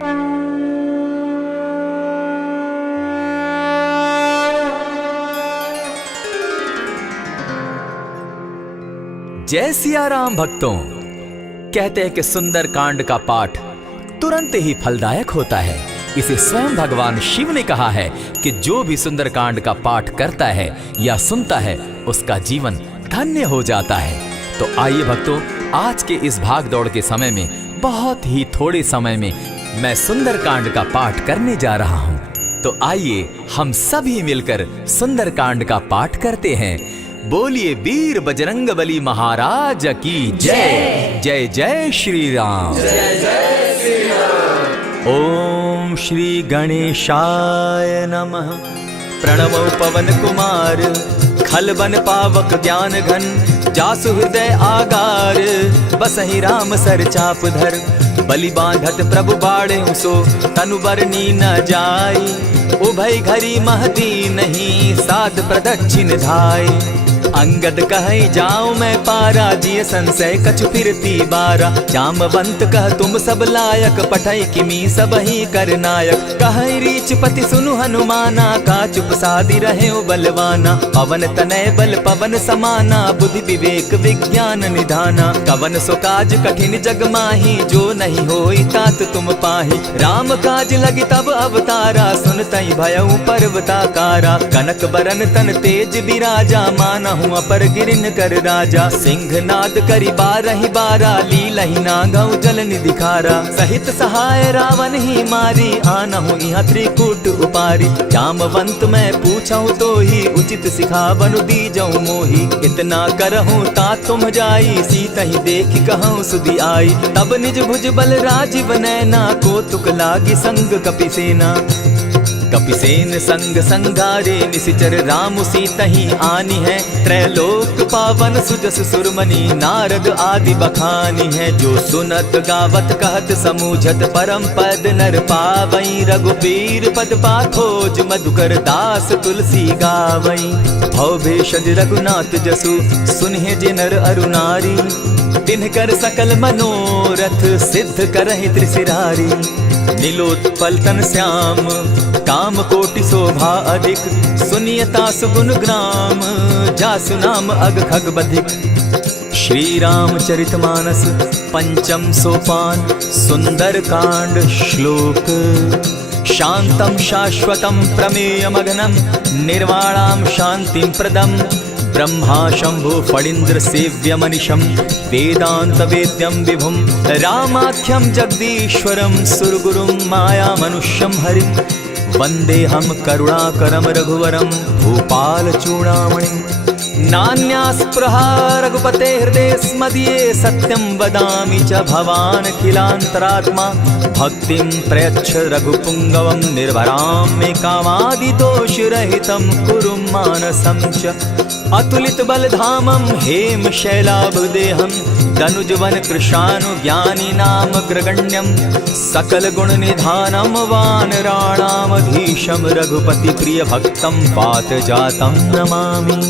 जय सिया राम भक्तों। कहते हैं कि सुंदर कांड का पाठ तुरंत ही फलदायक होता है। इसे स्वयं भगवान शिव ने कहा है कि जो भी सुंदर कांड का पाठ करता है या सुनता है उसका जीवन धन्य हो जाता है। तो आइए भक्तों, आज के इस भाग दौड़ के समय में बहुत ही थोड़े समय में मैं सुंदर कांड का पाठ करने जा रहा हूँ। तो आइए हम सभी मिलकर सुंदर कांड का पाठ करते हैं। बोलिए वीर बजरंगबली महाराज की जय। जय जय श्री राम। जय जय श्री राम। ओम श्री गणेशाय नमः। प्रणमो पवन कुमार, खलबन पावक ज्ञान घन, जासु हृदय आगार, बसहि राम सर चाप धर, बलि बांधत प्रभु बाढ़े सो, तनु बरनी न जाई, उभय घरी महती नहीं, साध प्रदक्षिण धाई। अंगद कहे जाऊं मैं पारा, जिय संशय कछु फिरती बारा, जामवंत कह तुम सब लायक, पठै किमी सब ही कर नायक। कहे रीच पति सुनु हनुमाना, का चुप सादी रहे बलवाना, पवन तनय बल पवन समाना, बुद्धि विवेक विज्ञान निधाना, कवन सो काज कठिन जग माही, जो नहीं होई तात तुम पाही। राम काज लगी तब अवतारा, सुनतई भयउ पर्वताकारा, कनक बरन तन तेज बिराजा, माना अपर गिरिन कर राजा, सिंह नाद करी बारहि बारा, लीलहि नागौ जल निधि खारा, सहित सहाय रावण ही मारी, आनहु इहाँ त्रिकूट उपारी। जामवंत मैं पूछऊं तो ही, उचित सिखावनु दीजऊं मोही, इतना करहूं ता तुम जाई, सीतहि देखि कहूं सुधि आई। तब निज भुज बल राजीव नैना, को तुक लागी संग कपिसेना, कपिसेन संग संगारे, निशिचर राम सीतहि आनी है, त्रैलोक पावन सुजस सुरमणि, नारद आदि बखानी है। जो सुनत गावत कहत समूझत, परम पद नर पावई, रघुबीर पद पाखोज, मधुकर दास तुलसी गावई। भव भेषज रघुनाथ जसु, सुनहि जे नर अरु नारी, तिनकर सकल मनोरथ, सिद्ध करहि त्रिशिरारी। नीलोत्पल तन श्याम, काम कोटि शोभा अधिक, सुनियता सुगुण ग्राम, जासु नाम अग खग बधिक। श्री रामचरित मानस पंचम सोपान, सुंदर कांड श्लोक। शांतम शाश्वतम प्रमेयमगनम, निर्वाणाम शांतिम प्रदम, ब्रह्मा शंभु फणींद्र सेव्य मनिशम, वेदांत वेद्यम विभुम, रामाख्यम जगदीश्वरम, सुरगुरुम माया मनुष्यम हरिम, वंदे हम करुणाकरम रघुवरम, भूपाल चूड़ामणिम। नान्यास्पृहा रघुपते हृदय स्मदीये, सत्यं वदामि च भवानखिलान्तरात्मा, भक्तिं प्रयच्छ रघुपुङ्गवं, निर्भरां मे कामादिदोषरहितं, कुरु मानसं च अतुलित बलधामं, हेम शैलाभदेहं, दनुजवन कृशानुज्ञानी नाम ग्रगण्यं, सकल गुण निधानं, वानराणामधीशं, रघुपति प्रिय भक्तं, पात जातं नमामि।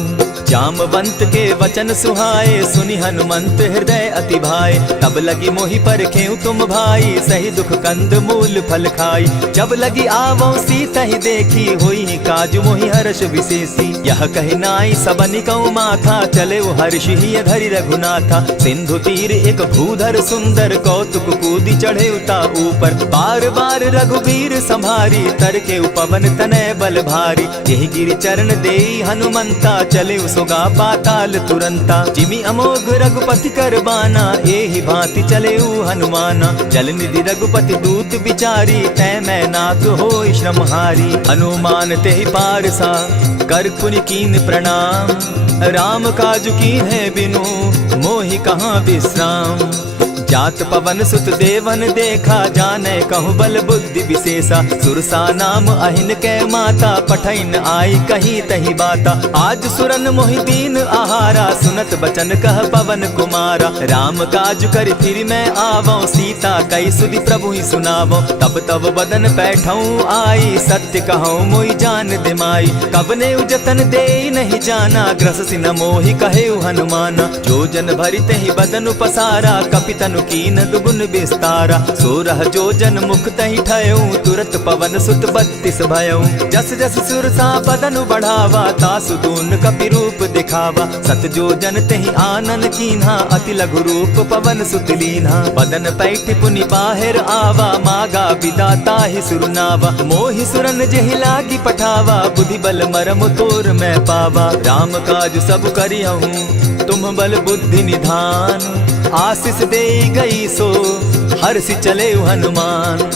जामवंत के वचन सुहाए, सुनि हनुमंत हृदय अति भाए, तब लगी मोहि परखेउ तुम भाई, सही दुख कंद मूल फल खाई। जब लगी आवो सीतहि देखी, होई काज मोहि हर्ष विशेषी, यह कहि नाई सबनि कौ माथा, चले हर्ष ही धरि रघुनाथा। सिंधु तीर एक भूधर सुंदर, कौतुक कूदी चढ़े उता ऊपर, बार बार रघुबीर संभारी, तर के उपवन तनय बल भारी। यही गिरि चरण देई हनुमंता, चले सोगा पाताल तुरंता, जिमि अमोघ रघुपति कर बाना, एहि भांति चले हनुमाना। जल निधि रघुपति दूत बिचारी, तै मैं नाथ होई श्रमहारी। हनुमान तेहि पारसा, कर पुनि कीन प्रणाम, राम काज कीन है बिनु, मोहि कहाँ विश्राम। जात पवन सुत देवन देखा, जाने कहूँ बल बुद्धि विशेषा, सुरसा नाम अहिन कै माता, पठैन आई कही तही बाता। आज सुरन मोहि दीन आहारा, सुनत बचन कह पवन कुमारा। राम काज कर फिर मैं आवऊं, सीता कई सुधि प्रभु ही सुनावो। तब तब बदन बैठऊं आई, सत्य कहूँ मोहि जान दिमाई। कबने जतन दे नहीं जाना, ग्रस सिन मोहि कहे हनुमाना। जो जन भरित ही बदन पसारा, कपितनु तनु कीन दुगुन विस्तारा। 16 जोजन मुख तहि ठयऊ, तुरत पवन सुत 32 भयऊ। जस जस सुरसा बदनु बढ़ावा, तासु दून कपि रूप दिखावा। 7 जोजन तेहि आनन कीन्हा, अति लघु रूप पवन सुत लीन्हा। बदन पैठ पुनि बाहिर आवा, मागा विदा ताहि सुरनावा। मोहि सुरन जेहि लागी पठावा, बुद्धि बल मरम तोर मैं पावा। राम काज सब करियहूँ, तुम बल बुद्धि निधान। आशीष दे गई सो हर्षि चले हनुमान।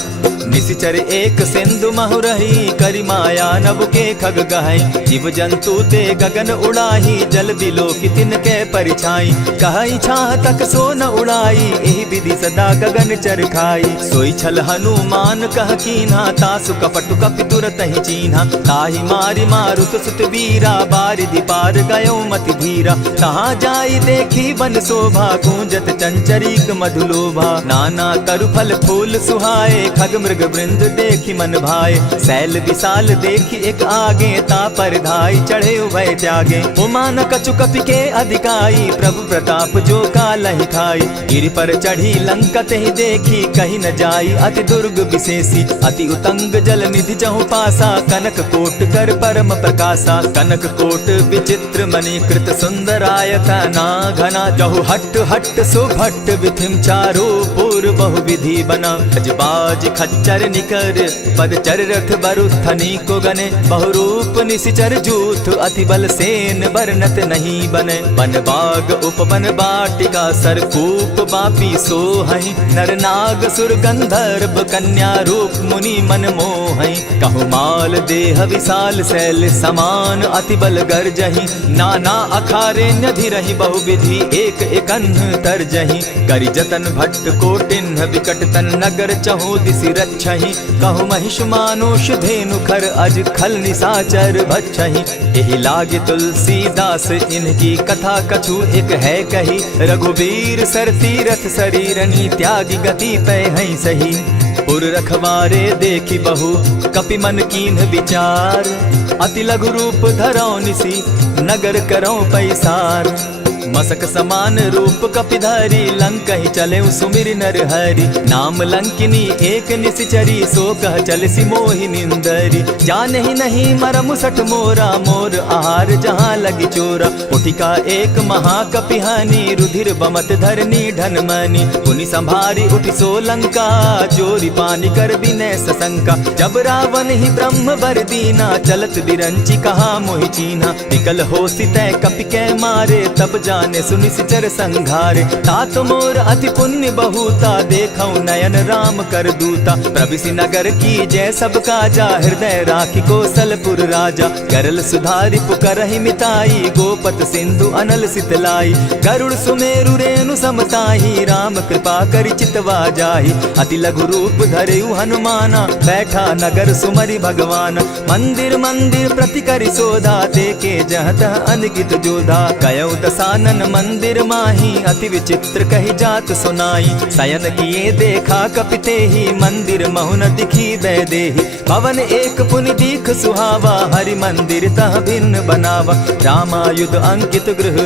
निशिचर एक सिंधु महु रही, करि माया नभ के खग गहई। जीव जंतु ते गगन उड़ाही, जल बिलो की तिनके परिछाई। कहई छाह तक सो न उड़ाई, एहि विधि सदा गगन चर खाई। सोई छल हनुमान कह कीन्हा, तासु कपटु कपि तुरत ही चीन्हा। ताहि मारि मारुत सुत वीरा, बारिधि पार गयो मति धीरा। तहाँ जाई देखी बन शोभा, गूंजत चंचरीक मधुलोभा। नाना तरु फल फूल सुहाए, खग मृग वृंद देखी मन भाए। सैल विशाल देखी एक आगे, ता पर धाई चढ़े उभय त्यागे। उमान कछु कपि के अधिकाई, प्रभु प्रताप जो कालहि खाई। गिरि पर चढ़ी लंका तेहि देखी, कहीं न जाई अति दुर्ग विशेषी। अति उतंग जल निधि चहु पासा, कनक कोट कर परम प्रकाशा। कनक कोट विचित्र मणिकृत सुंदरायतना घना। जहु हट हट सुभट विधिम चारो पूर बहु विधि बना। अजबाज खच्चर निकर पद चर रथ बरुथनी को गने। बहुरूप निशिचर जूथ अति बल सेन बरनत नहीं बने। बन बाग उपवन बाटिका सरकूप बापी सोहई। नर नाग सुर गंधर्व कन्या रूप मुनि मन मोहई। कहु माल देह विशाल शैल समान, अति बल गर्जही। नाना अखारे न्यधिरहि बहुविधि, एक एकन्ह तरजही। करि जतन भट्ट कोटिन्ह विकट तन नगर चहु दिसि रक्षहि। कहु महिष मानुष धेनु खर अज खल निसाचर भक्षहि। एहि लागे तुलसीदास इनकी कथा कछु एक है कही। रघुबीर सर तीरथ शरीरनी, त्यागी गति पै हई सही। पुर रखवारे देखी बहु कपि मन कीन्ह विचार। अति लघु रूप धरौ निसी, नगर करौ पैसार। मसक समान रूप कपिधारी, लंकहि चले सुमिर नर हरि। नाम लंकिनी एक निशिचरी, सो कह चल सी मोहि निंदरी। जानहि नहीं मरम सठ मोरा, मोर आहार जहाँ लगी चोरा। उठिका एक महाकपिहानी, रुधिर बमत धरनी ढन मनी। पुनि संभारी उठि सो लंका, जोरी पानी कर बिनय सशंका। जब रावण ही ब्रह्म बर दीना, चलत बिरंची कहा मोहि चीन्हा। निकल होसी तै कपि कै मारे, तब जाने सुनिशिचर संघारे। तात मोर अति पुण्य बहुता, देखौ नयन राम कर दूता। प्रविशि नगर की जय सब काजा, हृदय राखी कौशलपुर राजा। करल सुधारि पुकरहि मिताई, गोपत सिंधु अनल सितलाई। गरुड़ सुमेरु रेणु समताही, राम कृपा करि चितवा जाहि। अति लघु रूप धरेउ हनुमाना, बैठा नगर सुमरि भगवान। मंदिर मंदिर प्रति करि सोधा, देखे जहत अनगित जोधा। कयौ दसानन मंदिर माही, अति विचित्र कही जात सुनाई। शयन किए देखा कपिते ही, मंदिर महु न दिखी वैदेही। भवन एक पुनि दीख सुहावा, हरि मंदिर तह भिन्न बनावा। रामायुध अंकित गृह,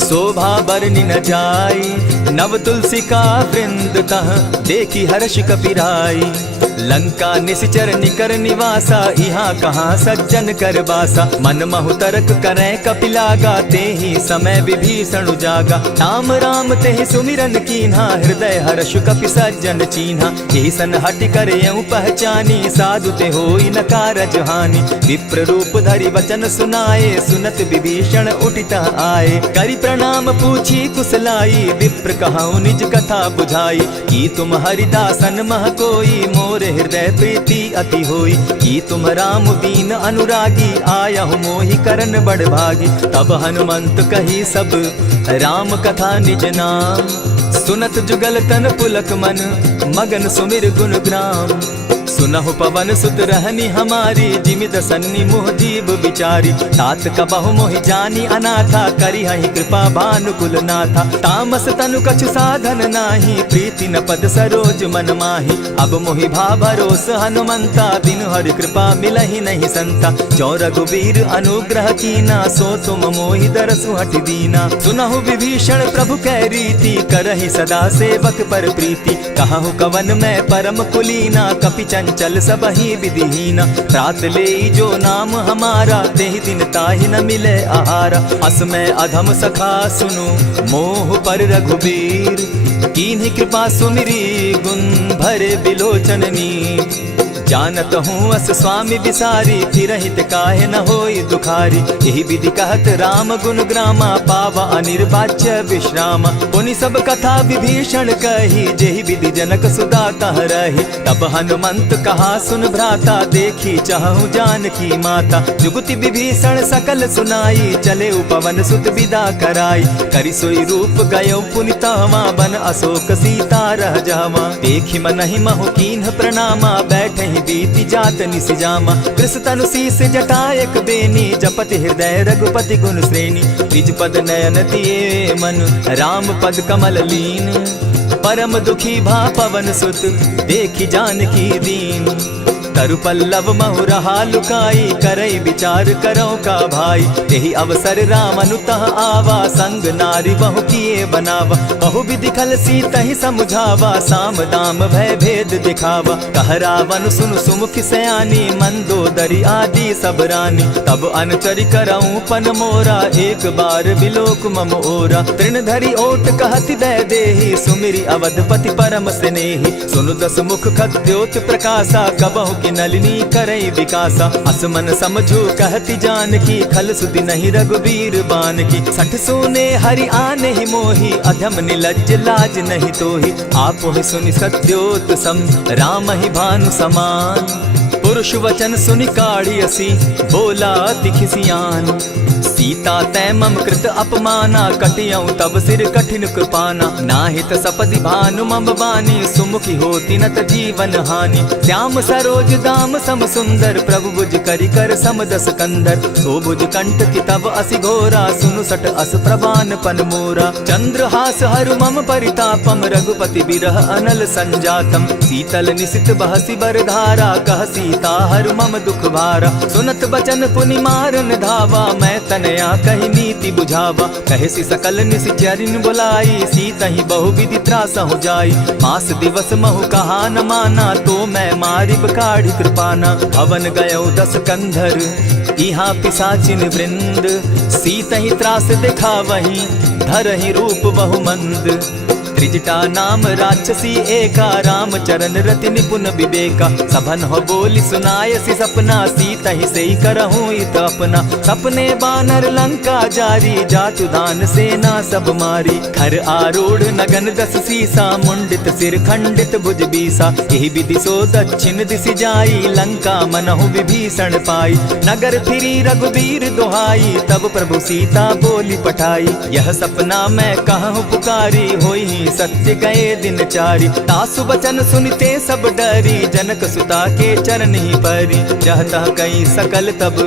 शोभा बरनि न जाई। नव तुलसी का वृंद तह, देखी हर्ष कपिराई। लंका निशिचर निकर निवासा, यहाँ कहाँ सज्जन कर बासा। मन महु तरक करै कपिलागा, तेहि समय विभीषण जागा। राम राम तेहि सुमिरन कीन्हा, हृदय हर्ष कपि सज्जन चीन्हा। ईसन हटि करयउ पहचानी, साधु ते होई न कारज हानि। विप्र रूप धरि वचन सुनाए, सुनत विभीषण उठित आए। करि प्रणाम पूछी कुशलाई, विप्र कहौ निज कथा बुझाई। की तुम हरिदासन मह कोई, मोर हृदय प्रीति अति होई। की तुम राम दीन अनुरागी, आयहु मोहि करन बड़ भागी। तब हनुमंत कही सब राम कथा निज नाम। सुनत जुगल तन पुलक मन, मगन सुमिर गुण ग्राम। सुन सुनहु पवन सुत रहनी हमारी, जिमिद सन्नी मुह जीव बिचारी। तात कबहु मोहि जानी अनाथा, करी हहि कृपा भानुकुल नाथा। तामस तनु कछु साधन नाही, प्रीति न पद सरोज मन माही। अब मोहि भा भरोस हनुमंता, बिनु हरि कृपा मिलहि नहीं संता। जो रघुबीर अनुग्रह कीना, सो तुम मोहि दरसु हटि दीना। सुनहु विभीषण प्रभु कै रीति, करहि सदा सेवक पर प्रीति। कहु कवन मैं परम कुलीना, कपि चंचल सबहि विधिहीना। रात ले जो नाम हमारा, तेहि दिन ताहि न मिले आहारा। अस मैं अधम सखा सुनु, मोह पर रघुबीर। कीन्ही कृपा सुमिरी, गुण भरे बिलोचन नीर। जानत हूँ अस स्वामी बिसारी, फिर हित काहे न होई दुखारी। यही विधि कहत राम गुण ग्रामा, पावा अनिर्वाच्य विश्राम। पुनि सब कथा विभीषण कही, जेहि विधि जनक सुदा कह रही। तब हनुमंत कहा सुन भ्राता, देखी चाहूँ जानकी माता। जुगति विभीषण सकल सुनाई, चले पवन सुत विदा कराई। करि सोई रूप गयो पुनि तहवा, बन अशोक सीता रह जावा। देखी मनहि महु कीन्ह प्रणामा, बैठहि बीति जात निसिजामा। कृष तनु शीस जटायक बेनी, जपति हृदय रघुपति गुण श्रेणी। निज पद नयन दिए मन, राम पद कमल लीन। परम दुखी भा पवन सुत, देखी जानकी दीन। तरु पल्लव महु रहा लुकाई, करई विचार करो का भाई। यही अवसर राम अनुतः आवा, संग नारी बहु किए बनावा। बहु विधि खल सीतहि समझावा, साम दाम भय भेद दिखावा। कह रावण सुन सुमुख सयानी, मंदोदरी आदि सब रानी। तब अनुचरि करऊं पन मोरा, एक बार बिलोक मम ओरा। तृण धरि ओट कहति दय देहि, सुमिरि अवधपति परम स्नेही। सुनु दस मुख खद्योत प्रकाशा, कबहु की नलिनी करई विकासा। असमन समझो कहती जानकी, खल सुधि नहीं रघुबीर बान की। सठ सोने हरि आने ही मोही, अधम निलज्ज लाज नहीं तोही। आप ही सुनि सत्योत सम, राम ही भानु समान। पुरुष वचन सुनि काढ़ी असी, बोला अति खिसियान। सीता तै मम कृत अपमाना, कटियऊं तब सिर कठिन कृपाना। नाहित सपदि भानु मम बानी, सुमुखी होती नत जीवन हानि। श्याम सरोज दाम सम सुंदर, प्रभु भुज करि कर सम दस कंदर। सो भुज कंठ की तब असि घोरा, सुनु सट अस प्रभान पन मोरा। चंद्रहास हरु मम परितापम, रघुपति बिरह अनल संजातम। शीतल निशित बहसी बरधारा, कह सीता हरु मम दुख भारा। सुनत बचन पुनि मारन धावा, मैं तनया कही नीति बुझावा। कहे सी सकल निशिचरिन बुलाई, सीतहि बहु विधि त्रास हो जाई। मास दिवस महु कहा न माना, तो मैं मारिब काढ़ी कृपाना। भवन गयो दस कंधर, इहाँ पिशाचिन वृंद। सीतहि त्रास दिखावहि, धरहि रूप बहु मंद। त्रिजटा नाम राक्षसी एका, राम चरण रति निपुण विवेका। सभन हो बोली सुनायसी सपना, सीतहि सेई करहूँ इत अपना। सपने बानर लंका जारी, जातु दान सेना सब मारी। खर आरूढ़ नगन दस सीसा, मुंडित सिर खंडित भुज बीसा। यही विधि सो दक्षिण दिशि जाई, लंका मनहु विभीषण पाई। नगर फिरी रघुबीर दुहाई, तब प्रभु सीता बोली पठाई। यह सपना मैं कहूँ पुकारी, होई सत्य गए दिन चारी। तासु बचन सुनते सब डरी, जनक सुता के चरण ही परी। जहता कई सकल तब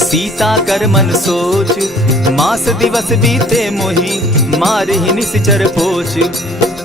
सीता कर मन सोच, मास दिवस बीते मोही, मारे ही निश्चर पोच।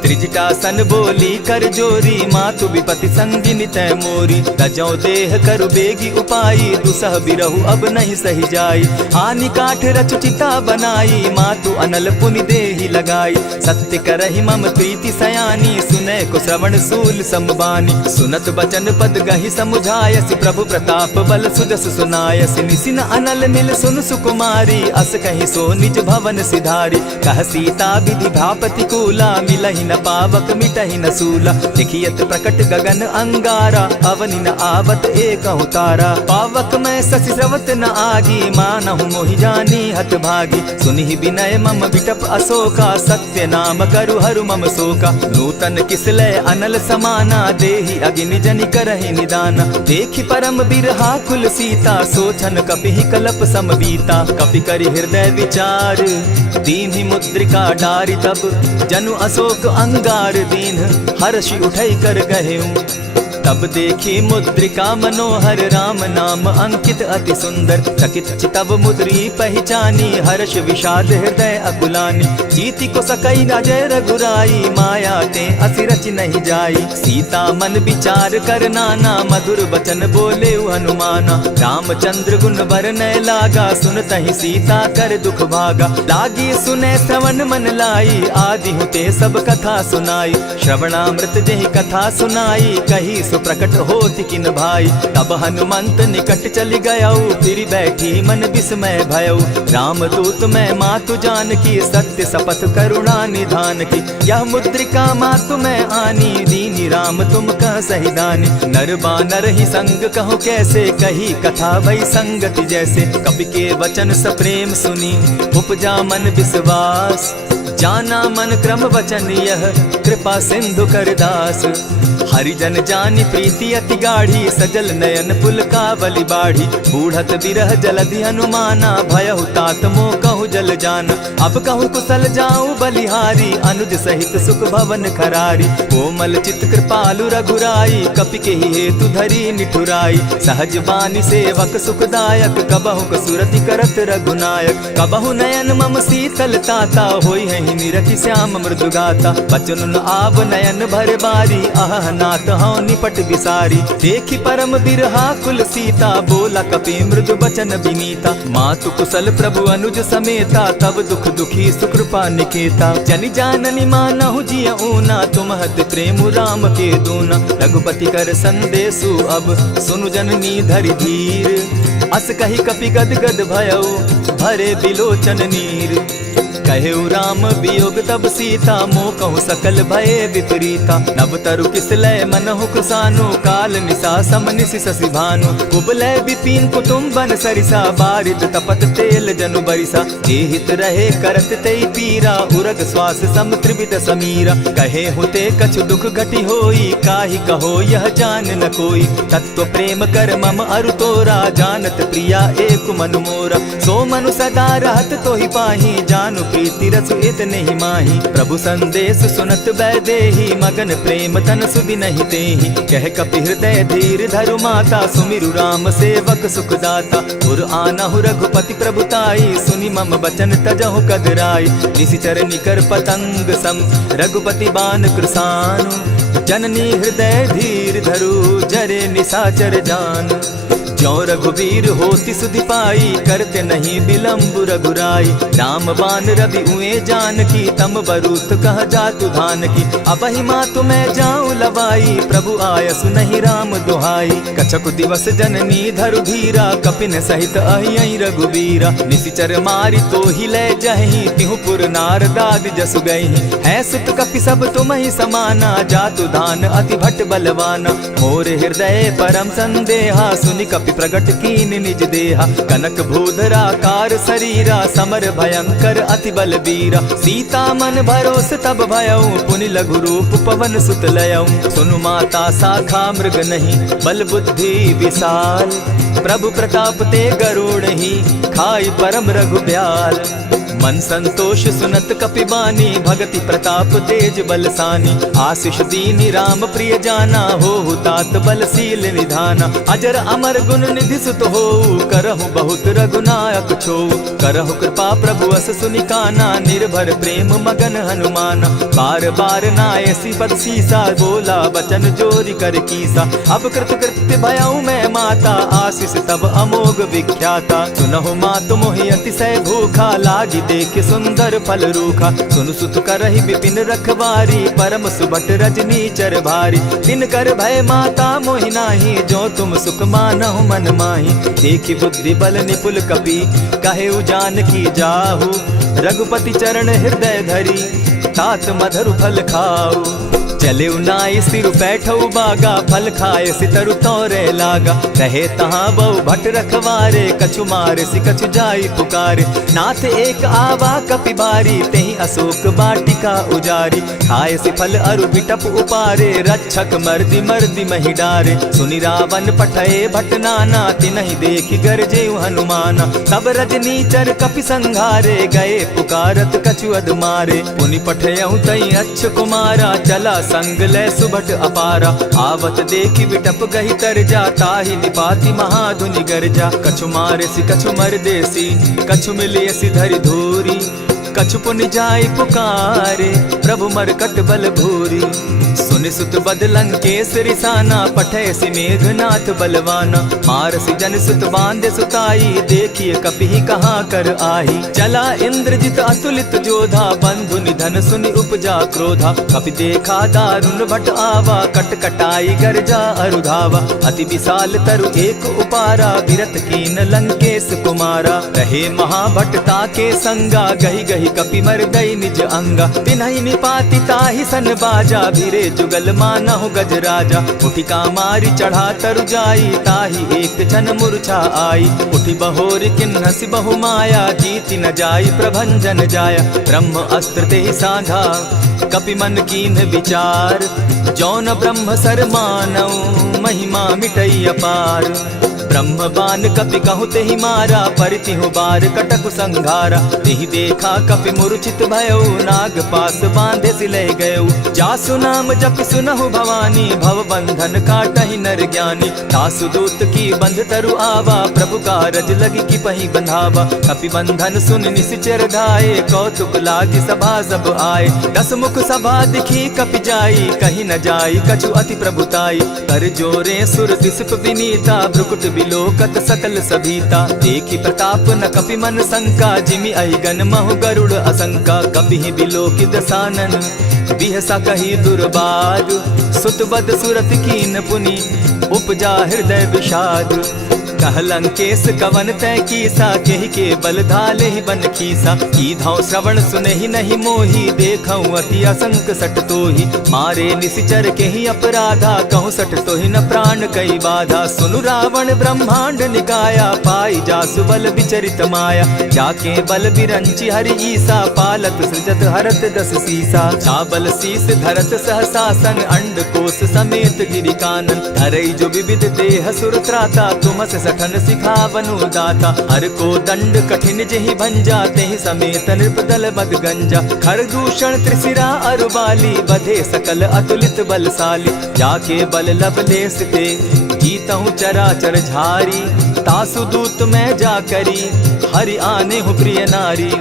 त्रिजटा सन बोली कर जोरी, मातु विपति संगिनी तै मोरी। तजौ देह करु बेगी उपाई, दुसह बिरहु अब नहीं सही जाई। हानि काठ रच चिता बनाई, मातु अनल पुनि देहि लगाई। सत्य करहि मम प्रीति सयानी, सुनै को श्रवण सूल समबानी। सुनत बचन पद गहि समुझायसि, प्रभु प्रताप बल सुजस सुनायसि। निसिन अनल मिल सुन सुकुमारी, अस कहि सो निज भवन सिधारी। कह सीता विधि भापति कूला, मिलहि न पावक मिटहि न सूला। लिखियत प्रकट गगन अंगारा, अवनि न आवत एकहु तारा। पावक मैं शशि स्रवत न आगी, मानहु मोहि जानी हत भागी। सुनिहि विनय मम विटप अशोका, सत्य नाम करु हरु मम शोका। नूतन किसलय अनल समाना, देहि अगिनि जनि करहि निदाना। देखि परम बिरहा कुल सीता, सोचन कपिहि कलप सम बीता। कपि करि हृदय विचार, दीन्हि मुद्रिका डारि। तब जनु अशोक अंगार दीन, हर्षि उठै कर गहेऊ। तब देखी मुद्रिका मनोहर राम नाम अंकित अति सुंदर। चकित चितव मुद्री पहचानी हर्ष विषाद हृदय अकुलानी। जीति को सकई अजय रघुराई माया ते असि रच नहीं जाई। सीता मन विचार कर नाना मधुर बचन बोले हनुमाना। रामचंद्र गुण बरनय लागा सुनतहि सीता कर दुख भागा। लागी सुने श्रवण मन लाई आदि हुते सब कथा सुनाई। श्रवणामृत जेहि कथा सुनाई कही सो प्रकट होति किन भाई। तब हनुमंत निकट चली गयऊ फिर बैठी मन विस्मय भयऊ। रामदूत मैं मातु जान की सत्य शपथ करुणा निधान की। यह मुद्रिका मातु मैं आनी दीनी राम तुम कह सही दानी। नर बानर ही संग कहो कैसे कही कथा भई संगति जैसे। कपि के वचन सप्रेम सुनी उपजा मन विश्वास। जाना मन क्रम वचन यह कृपा सिंधु कर दास। हरिजन जानी प्रीति अति गाढ़ी सजल नयन पुलकावली बाढ़ी। बूढ़त बिरह जलधि हनुमाना भयहु तात मोह कहु जल जाना। अब कहु कुशल जाऊं बलिहारी अनुज सहित सुख भवन खरारी। कोमल चित कृपालु रघुराई कपि के ही हेतु धरी निठुराई। सहज बानी सेवक सुखदायक कबहु कसुरति करत रघुनायक। कबहु नयन मम शीतल ताता होई है निरखि श्याम मृदु गाता। बचन आव नयन भर बारी आह नाथ हौ निपट बिसारी। देखी परम बिरहा कुल सीता बोला कपि मृदु बचन विनीता। मातु कुशल प्रभु अनुज समेता तब दुख दुखी सुकृपा निकेता। जनि जाननी मानहु जिय ऊना तुम्हत प्रेम राम के दूना। रघुपति कर संदेशु अब सुनु जननी धरि धीर। अस कही कपि गद गद भयऊ भरे बिलोचन नीर। कहेउ राम वियोग तब सीता मोह कहु सकल भये विपरीता। नव तरु किसलय मनहु कुसानु काल निशा समनिसि शशि भानु। कुबलय विपिन कुटुम्बन सरिसा बारिद तपत तेल जनु बरिसा। जे हित रहे करत तेई पीरा उरग श्वास सम त्रिविध समीरा। कहे हुते कछु दुख घटी होई काहि कहो यह जान न कोई। तत्व प्रेम कर मम अरु तोरा जानत प्रिया एक मनु मोरा। सो मनु सदा रहत तोहि पाही जानु प्रीति रसु इतने ही माही। प्रभु संदेश सुनत बैदेही मगन प्रेम तन सुधि नहीं तेहि। कह कपि हृदय धीर धरु माता सुमिरु राम सेवक सुखदाता। उर आनहु रघुपति प्रभुताई सुनि मम बचन तजहु कदराई। निशिचर निकर पतंग सम रघुपति बान कृसानु। जननी हृदय धीर धरु जरे निशाचर जान। ज्यों रघुवीर होति सुधि पाई करते नहीं विलम्ब रघुराई। राम बान रवि उए जानकी तम बरूथ कह जातु धान की। अबहि मातु मैं जाऊं लवाई प्रभु आयसु नहीं राम दुहाई। कछक दिवस जननी धरु धीरा कपिन सहित अहियहि रघुवीरा। निशिचर मारी तो ही ले जहि तिहु पुर नारदादि जसु गई। है सुत कपि सब तुम ही समाना जातु धान अति भट बलवाना। मोर हृदय परम संदेहा सुनि कपि प्रगट कीन निज देहा। कनक भूधराकार शरीरा समर भयंकर अति बलबीरा। सीता मन भरोस तब भयऊ पुनि लघु रूप पवन सुत लयऊ। सुनु माता शाखा मृग नहीं बल बुद्धि विशाल। प्रभु प्रताप ते गरुड़ ही खाई परम रघु ब्याल। मन संतोष सुनत कपि बानी भगति प्रताप तेज बलसानी। आशीष दीनी राम प्रिय जाना हो तात बलशील निधाना। अजर अमर गुण निधि सुत हो करहु बहुत रघुनायक छो। करहु कृपा प्रभु अस सुनि काना निर्भर प्रेम मगन हनुमाना। बार बार नायसी पद सीसा बोला बचन जोरी कर कीसा। अब कृत कृत्य भयऊ मैं माता आशीष तब अमोघ विख्याता। सुनहु मातु मोहि अतिशय भूखा लागी देख सुंदर फल रूखा। सुनु सुत करहि विपिन रखवारी परम सुबट रजनी चर भारी। दिन कर भय माता मोहि नाही जो तुम सुख मानहु मन माही। देखी बुद्धि बल निपुल कपि कहे जानकी जाहु। रघुपति चरण हृदय धरी तात मधुर फल खाऊ। चले नाई सिर बैठऊ बागा फल खाए सितरु तोरे लागा। रहे तहाँ बहु भट रखवारे कछु मारे सि कछु जाई पुकारे। नाथ एक आवा कपि बारी तेहि अशोक वाटिका उजारी। खाए सि फल अरु बिटप उपारे रक्षक मर्दि मर्दि महि डारे। सुनि रावण पठये भट नाना तिनहि देखि गरजे हनुमाना। तब रजनी चर कपि संघारे गए पुकारत कछु अध मारे। पुनि पठयऊ तई अच्छ कुमारा चला संग ले सुभट अपारा, आवत देखी विटप गही तर जाता ही निपाति महाधुनि गर्जा। कछु मारेसी कछु मर देसी, कछु मिलियसी धरि धूरी, कछु पुनि जाय पुकारे, प्रभु मरकट बल भूरी। सुनि सुत बद लंकेश रिसाना, पठैसी मेघनाथ बलवाना। मारसी जन सुत बांधे सुताई, देखिए कपि कहाँ कर आही। चला इंद्रजित अतुलित जोधा, बंधु निधन सुनि उपजा क्रोधा। कपि देखा दारुण भट आवा, कट कटाई गर्जा अरुधावा। अति विशाल तरु एक उपारा, बिरत कीन लंकेश कुमारा। रहे महाभट ताके संगा, गही गही कपि मर्दई निज अंगा। तिन्हि निपाति ताहि सन बाजा, भीरे जुगल मानहु गजराजा। उठिका मारी चढ़ा तरु जाई, ताहि एक क्षण मूर्छा आई। उठि बहोर किन्हसि बहु माया, जीति न जाई प्रभंजन जाया। ब्रह्म अस्त्र तेहि साधा, कपि मन कीन्ह विचार। जौन ब्रह्म सर मानऊ, महिमा मिटई अपार। ब्रह्म बान कपि कहु तेहि मारा, परितिहु बार कटक संघारा। तेहि देखा कपि मूर्छित भयउ, नाग पास बांधे सिलै गयउ। जासु नाम जपि सुनहु भवानी, भव बंधन काटहि नर ज्ञानी। तासु दूत की बंध तरु आवा, प्रभु कारज लगी की पहि बंधावा। कपि बंधन सुन निसिचर धाये, कौतुक लागी सभा सब आए। दस मुख सभा दिखी कपि जाई, कहीं न जाई कछु अति प्रभुताई। कर जोरे सुर दिसप विनीता, भ्रुकुट बिलोकत सकल सभीता। देखी प्रताप न कपि मन शंका, जिमि अहिगन महु गरुड़ असंका। कपि बिलोकि दसानन, बिहसा कही दुर्बाद। सुत बद सुरत कीन पुनि, उपजा हृदय विषाद। कह लंकेश कवन तै कीसा, केहि के बल धाले ही बन खीसा। कीधौ श्रवण सुनहि नहीं मोही, देखऊं अति असंक सट तोही। मारे निसिचर केहि अपराधा, कहूँ सट तोहि न प्राण कई बाधा। सुनु रावण ब्रह्मांड निकाया, पाई जासु बल विचरित माया। जाके बल बिरंचि हरि ईसा, पालत सृजत हरत दस सीसा। चाबल शीस धरत सहसासन, अंड कोश समेत गिरि कानन। धरई जो विविध देह सुर त्राता, तुमस सठन सिखावनु दाता। हर को दंड कठिन जेहि भंजा, तेहि समेत नृपदल बद गंजा। खरदूषण त्रिशिरा अरुबाली, बधे सकल अतुलित बलशाली। जाके बल लवलेस ते, जीतहु चराचर झारी। तासु दूत मैं जा करी, हरि आने हूँ प्रिय नारी।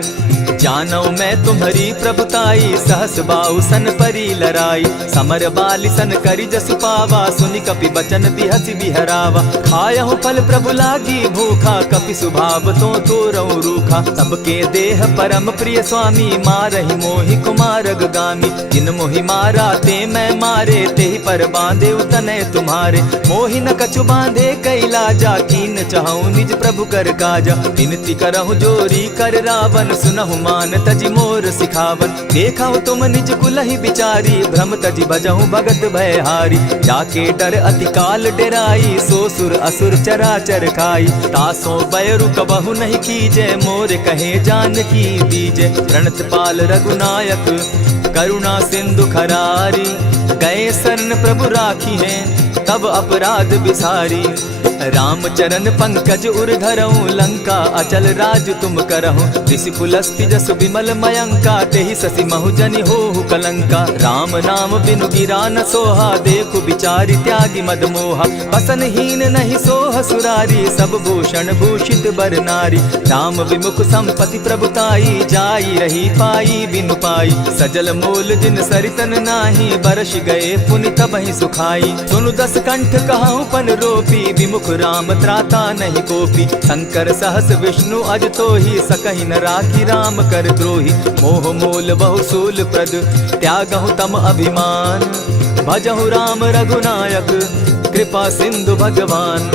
जानौ मैं तुम्हारी प्रभुताई, सहस बाहु सन परी लराई। समर बाली सन करि जसु पावा, सुनि कपि बचन बिहसि बिहरावा। खायहु फल प्रभु लागी भूखा, कपि सुभाव तो तोरऊ रूखा। सबके देह परम प्रिय स्वामी, मारहि मोहि कुमारग गामी। जिन मोहि मारा ते मैं मारे, तेहि पर बांधे उतने तुम्हारे। मोहि न कछु बांधे कैलाजा, कीन चाहूं निज प्रभु कर काजा। विनती करहु जोरी कर रावण, सुनहु मान तजि मोर सिखावन। देखा तुम निज कुलहि बिचारी, भ्रम तजि भजहु भगत भयहारी। जाके डर अति काल डेराई, सो सुर असुर चराचर खाई। तासो बैरु कबहु नहीं कीजे, मोर कहे जानकी दीजे। प्रणत पाल रघुनायक, करुणा सिंधु खरारी। गए शरण प्रभु राखी हैं, तब अपराध बिसारी। राम चरण पंकज उर धरऊं, लंका अचल राज तुम करहूं। ऋषि पुलस्ति जस विमल मयंका, तेहि ससि महु जनि होहु कलंका। राम नाम बिनु गिरा न सोहा, देखु बिचारी त्यागी मद मोहा। बसन हीन नहीं सोह सुरारी, सब भूषण भूषित बर नारी। राम विमुख संपति प्रभुताई, जाई रही पाई बिनु पाई। सजल मूल जिन सरितन नाही, बरस गए पुनि तबहि सुखाई। सुनु दस कंठ कहूँ पन रोपी, विमुख राम त्राता नहीं कोपी। शंकर सहस विष्णु अज तो ही, सकहि न राखी राम कर द्रोही। मोह मूल बहु सूल प्रद, त्यागहु तम अभिमान। भजहु राम रघुनायक, कृपा सिंधु भगवान।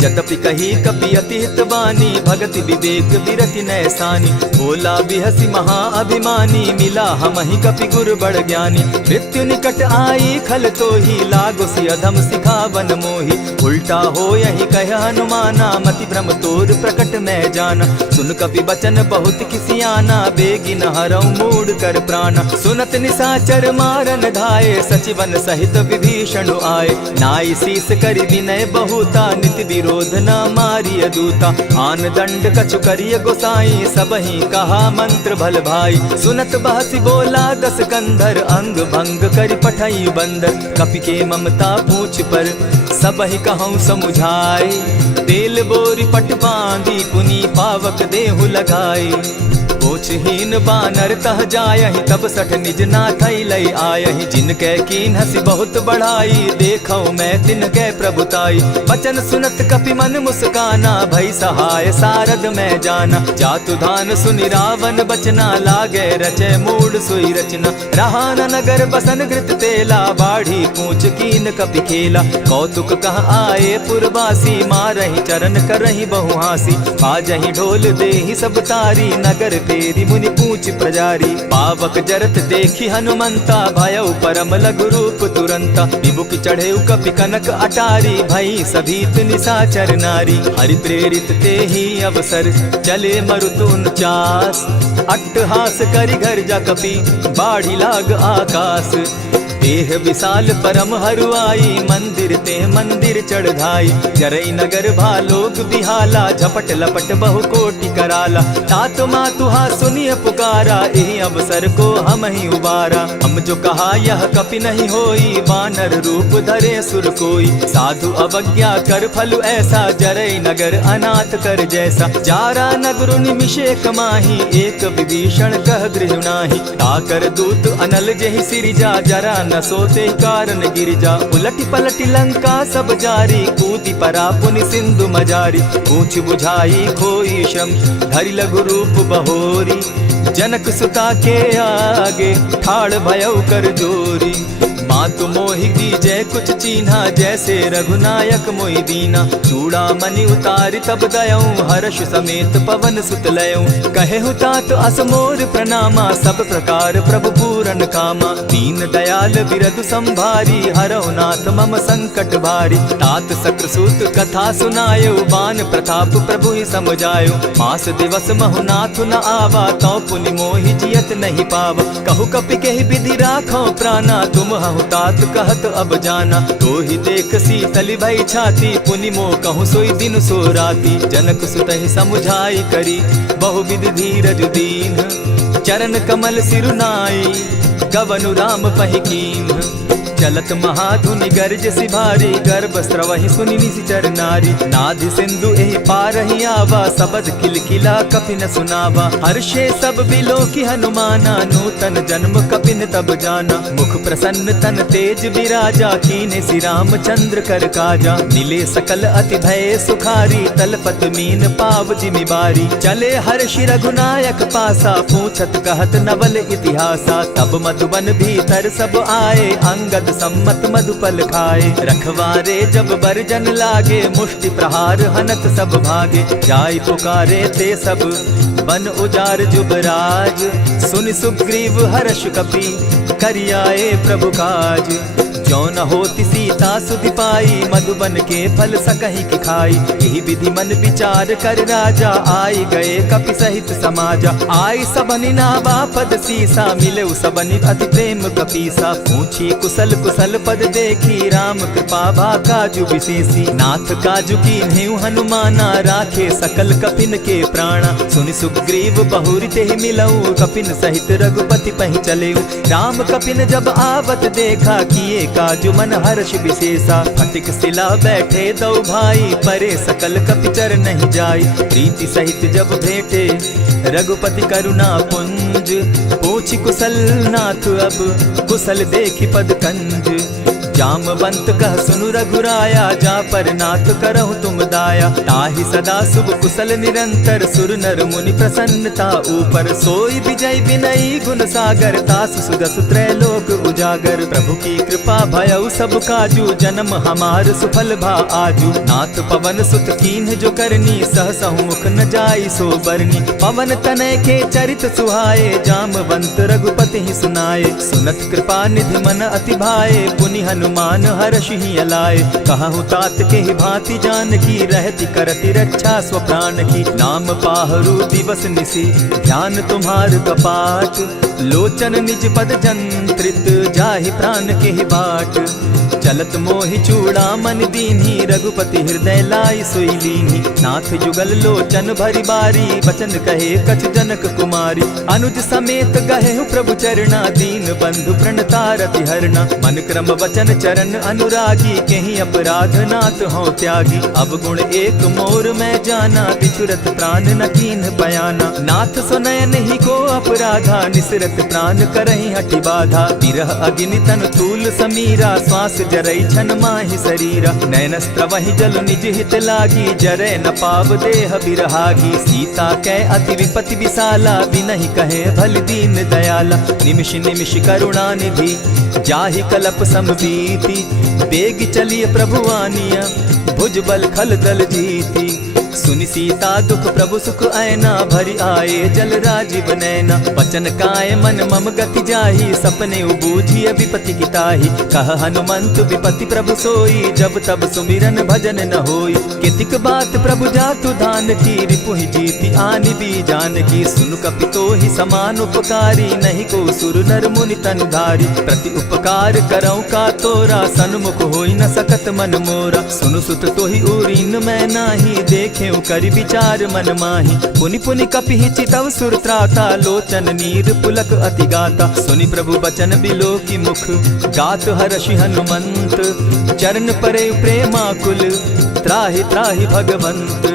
जतपि कही कपि अति हित बानी, भगति विवेक विरति नैसानी। बोला बिहसी महा अभिमानी, मिला हमहि कपि गुर बड़ ज्ञानी। मृत्यु निकट आई खल तो ही, लागो सि अधम सिखावन मोही। उल्टा हो यही कह हनुमाना, मति भ्रम तोर प्रकट मैं जाना। सुन कपि बचन बहुत किसियाना, बेगी न हरऊ मूड कर प्राणा। सुनत निसाचर मारन धाये, सचिवन सहित विभीषण आए। नाई शीस करि विनय बहुता, नित विरोध क्रोध न मारिय दूता। आन दंड कछु करिय गोसाई, सबहि कहा मंत्र भल भाई। सुनत बहसी बोला दस कंधर, अंग भंग करि पठई बंदर। कपि के ममता पूछ पर, सबहि कहूँ समुझाए। तेल बोरी पट बांधी, पुनि पावक देहु लगाई। पोछहीन बानर तह जायहि, तब सठ निज नाथई लई आयहि। जिनकै कीन हसी बहुत बढ़ाई, देखौ मैं तिनकै प्रभुताई। बचन सुनत कपि मन मुस्काना, भई सहाय सारद मैं जाना। जातु धान सुनि रावण बचना, लागे रचे मूड सोई रचना। रहा न नगर बसन घृत तेला, बाढ़ी पूछ कीन कपि खेला। कौतुक कह आए पुरवासी, मारहि चरण करहि बहु हासी। बाजहि ढोल देहि सब तारी, नगर तेरी मुनि पूछ प्रजारी। पावक जरत देखी हनुमंता, भयउ परम लघु रूप तुरंता। विमुख चढ़े कपि कनक अटारी, भई सभीत निशाचर नारी। हरि प्रेरित ते ही अवसर, चले मरुत 49। अट्टहास करि घर जा कपि, बाढ़ी लाग आकाश। देह विशाल परम हरुआई, मंदिर ते मंदिर चढ़ाई। जरई नगर भालोक बिहाला, झपट लपट बहु कोटि कराला। तात मातुहा सुनिय पुकारा, एहि अवसर को हम ही उबारा। हम जो कहा यह कपि नहीं होई, वानर रूप धरे सुर कोई। साधु अवज्ञा कर फल ऐसा, जरई नगर अनाथ कर जैसा। जारा नगरु निमिषे कमाही, एक विभीषण कह गृह नाही। ताकर दूत अनल जेहि सिरिजा, जरा न सोते कारण गिरिजा। उलटी पलटी लंका सब जारी, कूदी परा पुनि सिंधु मजारी। पूछ बुझाई खोई श्रम, धरि लघु रूप बहोरी। जनक सुता के आगे, ठाड़ भयउ कर जोरी। मातु मोहि दीजै कुछ चीन्हा, जैसे रघुनायक मोहि दीना। चूड़ा मणि उतारि तब दयऊं, हर्ष समेत पवन सुत लयऊं। कहेहु तात असमोर प्रणामा, सब प्रकार प्रभु पूरन कामा। दीन दयाल बिरदु संभारी, हरौ नाथ मम संकट भारी। तात सक्रसूत कथा सुनायो, बान प्रताप प्रभु ही समझायो। मास दिवस महु नाथ न आवा, तौ पुनि मोहि जियत नहीं पावा। कहु कपि केहि विधि राखो प्राणा, तुम हहु तात कहत अब जाना। तो ही देख शीतल भई छाती, पुनि मो कहूँ सोई दिन सो राती। जनक सुतहि समुझाई करी, बहु विधि धीरज दीन। चरण कमल सिरुनाई, गवनु राम पहि कीन। चलत महाधुनि गर्ज सिभारी, गर्भ स्रवहि सुनि निशिचर नारी। नाधि सिंधु एहि पारहि आवा, सबद किलकिला कपि न सुनावा। हर्षे सब बिलो की हनुमाना, नूतन जन्म कपि न तब जाना। मुख प्रसन्न तन तेज विराजा, कीने श्री रामचंद्र कर काजा। मिले सकल अति भय सुखारी, तलपत मीन पाव जिमि बारी। चले हर्षि रघुनायक पासा, पूछत कहत नवल इतिहासा। तब मधुबन भीतर सब आए, अंगद सम्मत मधुपल खाए। रखवारे जब बरजन लागे, मुष्टि प्रहार हनत सब भागे। जाय पुकारे ते सब, बन उजार जुबराज। सुनि सुग्रीव हर्ष कपि, करियाए प्रभु काज। जो न होती सीता सुधि पाई, मधुबन के फल सकहि की खाई। यही विधि मन विचार कर राजा, आई गए कपि सहित समाजा। आई सबनि नावा पद सीसा, मिले सबनि अति प्रेम कपीसा। पूछी कुशल कुशल पद देखी, राम कृपा भा काजु विशेषी। नाथ काजु कीन्हेउ हनुमाना, राखे सकल कपिन के प्राणा। सुनि सुग्रीव बहुरि तेहि मिलऊ, कपिन सहित रघुपति पहि चलेऊ। राम कपिन जब आवत देखा, किए काजु मन हर्ष विशेषा। फटिक सिला बैठे दो भाई, परे सकल कपिचर नहीं जाई। प्रीति सहित जब भेटे, रघुपति करुणा पुंज। पूछि कुशल नाथ अब, कुशल देखि पद कंज। जामवंत कह सुनु रघुराया, जा पर नाथ करहु तुम दाया। ताहि सदा शुभ कुशल निरंतर, सुर नर मुनि प्रसन्नता ऊपर। सोई विजय विनयी गुण सागर, तास सुदस त्रैलोक उजागर। प्रभु की कृपा भयउ सब काजू, जन्म हमार सुफल भा आजू। नाथ पवन सुत कीन्ह जो करनी, सहसहु मुख न जाई सो बरनी। पवन तनय के चरित सुहाए, जामवंत रघुपति ही सुनाए। सुनत कृपा निधि मन अति भाए, पुनि हनुमान हर्ष ही अलाए। कहूँ तात के ही भांति जान की, रहती करती रक्षा स्व प्राण की। नाम पाहरु दिवस निसी, ध्यान तुम्हार कपाट। लोचन निज पद जंत्रित, जाहि प्राण के ही बाट। चलत मोहि चूड़ामन दीन्ही, रघुपति हृदय लाई सोई लीन्ही। नाथ जुगल लोचन भरी बारी, बचन कहे कछ जनक कुमारी। अनुज समेत गहे प्रभु चरणा, दीन बंधु प्रणतारति हरना। मन क्रम वचन चरण अनुरागी, कहीं अपराध नाथ हो त्यागी। अब गुण एक मोर में जाना, बिछुरत प्राण न कीन्ह बयाना। नाथ सुनयन ही को अपराधा, निसरत प्राण करहि हठि बाधा। विरह अग्नि तन तूल समीरा, श्वास जरई छन माहि शरीरा। नयन स्त्रवहि जल निज हित लागी, जरै न पाव देह बिरहागी। सीता कै अति विपति विशाला, बिनहि कहे भल दीन दयाला। निमिष निमिष करुणा निधि, जाहि कलप समबीति। बेग चलिए प्रभु आनिया, भुज बल खल दल जीती। सुनि सीता दुख प्रभु सुख ऐना, भरि आए जल राजीव नैना। वचन काय मन मम गति जाहि, सपने उबूझिय विपति किताहि। कह हनुमंत विपति प्रभु सोई, जब तब सुमिरन भजन न होई। कितिक बात प्रभु जातु धान की, रिपुहि जीति आनि भी जानकी। सुनु कपितोहि समान उपकारी, नहीं को सुर नर मुनि तनु धारी। प्रति उपकार करौ का तोरा, सन्मुख होई न सकत मन मोरा। सुनु सुत तोहि उरीन मैं नाही, देखे करि विचार मन माही। पुनि पुनि कपिहि चितव सुर त्राता, लोचन नीर पुलक अति गाता। सुनि प्रभु बचन बिलो की मुख, गात हर्षि हनुमंत। चरण परे प्रेमाकुल, त्राहि त्राहि भगवंत।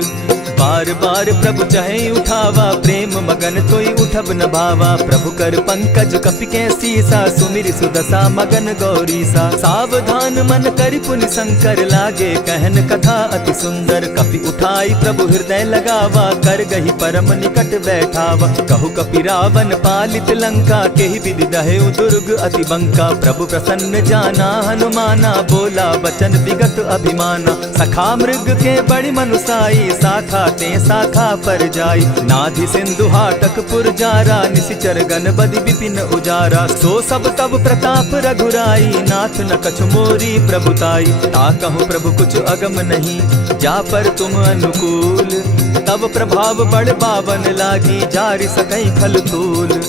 बार बार प्रभु चहे उठावा, प्रेम मगन तोई उठब न भावा। प्रभु कर पंकज कपि के सीसा, सुमिरि सुदशा मगन गौरीसा। सावधान मन करि पुनि शंकर, लागे कहन कथा अति सुंदर। कपि उठाई प्रभु हृदय लगावा, कर गही परम निकट बैठावा। कहु कपि रावण पालित लंका, केहि विधि दहेउ दुर्ग अति बंका। प्रभु प्रसन्न जाना हनुमाना, बोला बचन विगत अभिमाना। सखा मृग के बड़ी मनुसाई, शाखा ते शाखा पर जाई। नाधि सिंधु हाटक पुर जारा, निशिचर गण बदि विपिन उजारा। सो सब तब प्रताप रघुराई, नाथ न कछु मोरी प्रभुताई। ताकहु प्रभु कुछ अगम नहीं, जा पर तुम अनुकूल। तब प्रभाव बड़ बावन लागी, जारि सकई खल तूल।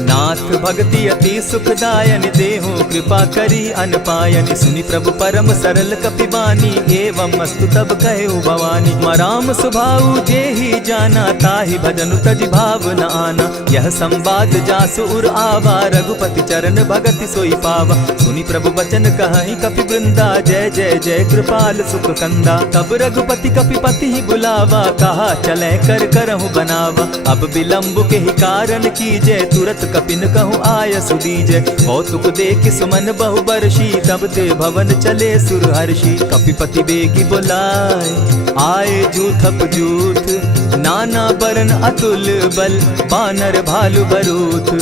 नाथ भक्ति अति सुखदायन, देहु कृपा करी अनपायन। सुनि प्रभु परम सरल कपिबानी, एवं मस्तु तब कहु भवानी। मराम सुभाऊ जेहि जाना, ताहि भजनु तजि भाव न आना। यह संवाद जासु उर आवा, रघुपति चरण भगति सोई पावा। सुनि प्रभु बचन कहहि कपि वृंदा, जय जय जय कृपाल सुख कंदा। तब रघुपति कपिपति ही बुलावा, कहा चले कर करहु बनावा। अब विलंब के ही कारण कीजय, तुरत कपिन कहूँ आय सुदीजय। कौतुक देख सुमन बहु बरसी, तब ते भवन चले सुर हर्षि। कपिपति बेगी बुलाए, आए जूथप जूथ। नाना बरन अतुल बल, बानर भालु बरूथ।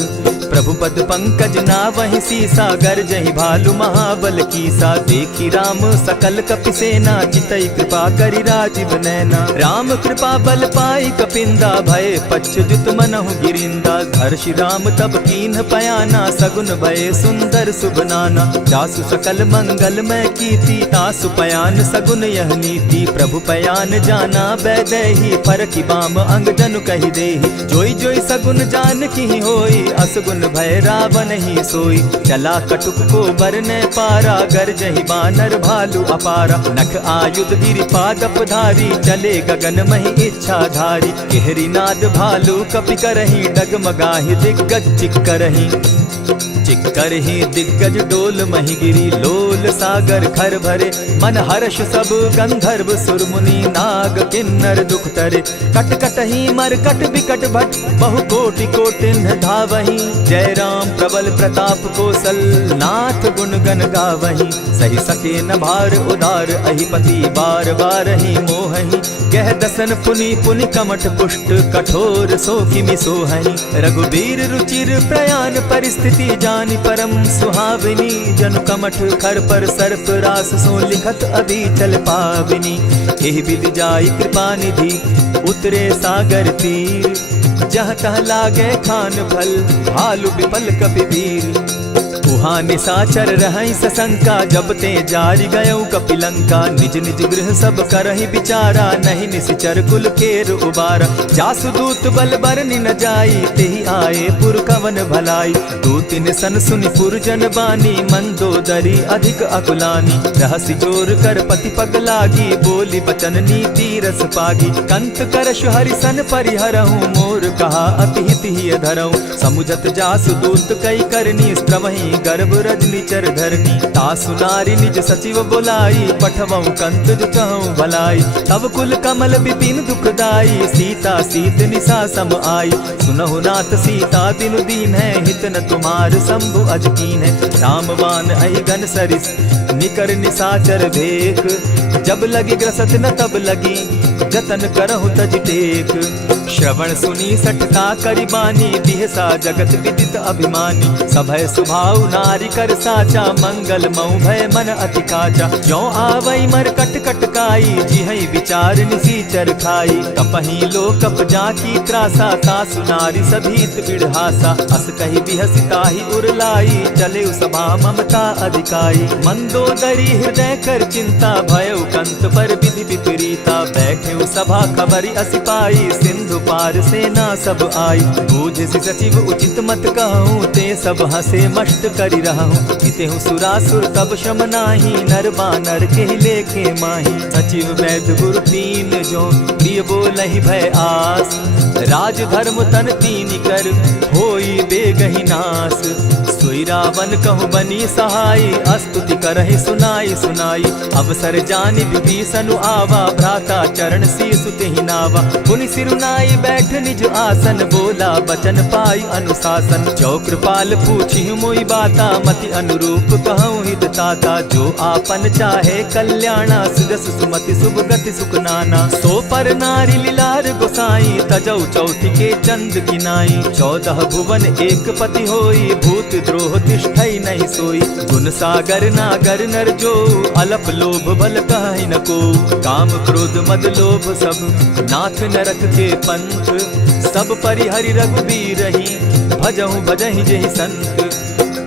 प्रभु पद पंकज नावहि सीसा, गरजहि भालु महाबल कीसा। देखी राम सकल कपि सेना, चितई कृपा करि राजीव नैना। राम कृपा बल पाई कपिंदा, भय पच्युत मनहु गिरिंदा। हर्षि राम तब कीन्ह पयाना, सगुन भय सुंदर शुभ नाना। जासु सकल मंगल में कीर्ति, तासु पयान सगुन यह नीति। प्रभु पयान जाना बैदेही, फरकि बाम अंग जनु कहि देहि। जोई जोई सगुन जान की होई, असगुन भय रावण ही सोई। चला कटुक को बरने पारा, गरजहि बानर भालु अपारा। नख आयुध गिरि पादप धारी, चले गगन महि इच्छा धारी। केहरी नाद भालु कपि करहि, डगमगाहि दिग्गज चिक्करहि। चिक्करहि दिग्गज डोल महि गिरी, लोल सागर खर भरे। मन हर्ष सब गंधर्व सुर मुनि, नाग किन्नर दुख तरे। कट कटहि मरकट बिकट भट, बहु कोटि कोटिन्ह धावहि। जय राम प्रबल प्रताप कौशल, नाथ गुण गण गावहि। सही सके न भार उदार, अहिपति बार बार ही मोहहि। कह दसन पुनि पुनि कमठ पुष्ट, कठोर सो किमि सोहहि। रघुबीर रुचिर प्रयाण परिस्थिति, जानि परम सुहाविनी। जनु कमठ खर पर सर्प रास, सो लिखत अभी चल पाविनी। एहि विधि जाई कृपा निधि, उतरे सागर तीर। जहाँ तह लागे खान फल, भालु विफल कपि वीर। उहाँ निशाचर रहई सशंका, जब ते जारी गयऊ कपिलंका। निज निज गृह सब करहि विचारा, नहीं निशिचर कुल केर उबारा। जासु दूत बल बरनि न जाई, तेहि आए पुर कवन भलाई। दूतिन सन सुनि पुरजन बानी, मंदोदरी अधिक अकुलानी। रहसि जोर कर पति पग लागी, बोली बचन नीति रस पागी। कंत करश हरि सन परिहरहूँ, मोर कहा अति हित ही धरऊँ। समुझत जासु दूत कई करनी, स्त्रवहि गर्भ रजनी चर धरनी। तासु नारी निज सचिव बोलाई, पठवऊँ कंत जो चहऊँ भलाई। तब कुल कमल विपिन दुखदाई, सीता सीत निशा सम आई। सुनहु नाथ सीता बिनु दीन है, हित न तुम्हार शंभु अजकीन है। रामवान अहिगन सरिस निकर निशाचर भेक, जब लगी ग्रसत न तब लगी, जतन करहु तज टेक। श्रवण सुनी सटका करिबानी, बिहसा जगत विदित अभिमानी। सभय सुभाव नारी कर साचा, मंगल मऊ भय मन अति काचा। ज्यों आवई मर कट कट काई, जिहई विचार निसीचर खाई। कपही लोकप जाकी त्रासा, तासु नारी सभीत बिढ़हासा। अस कही बिहसिता ही उरलाई, चले सभा ममता अधिकाई। मंदोदरी हृदय कर चिंता, भयउ कंत पर विधि विपरीता। बैठे सभा खबरी असी पाई, सिंधु पार सेना सब आई। बूझसि सचिव उचित मत कहूँ, ते सब हंसे मष्ट करि रहूँ। जितेहु सुरासुर तब शम नाही, नर बानर के लेखे माही। सचिव वैद्य गुरु तीन जो, प्रिय बोलहि भय आस। राज धर्म तन तीन कर, होई बेगहि नास। सोई रावण कहु बनी सहाई, स्तुति करहि सुनाई सुनाई। अवसर जानि विभीषण आवा, भ्राता चरण शीसु तेहि नावा। पुनि सिरुनाई बैठ निज आसन, बोला बचन पाई अनुशासन। जो कृपाल पूछि मोई बाता, मति अनुरूप कहूँ हित ताता। जो आपन चाहे कल्याणा, सुजस सुमति शुभ गति सुख नाना। सो पर नारी लीलार गोसाई, तजौ चौथी के चंद किनाई। 14 भुवन एक पति होई, भूत द्रोह तिष्ठई नहीं सोई। गुण सागर नागर नर जो, अलप लोभ बल कहि न को। काम क्रोध मद लोभ सब, नाथ नरक के पंथ। सब परिहरि रघुबीरहि, भजहु भजहि जेहि संत।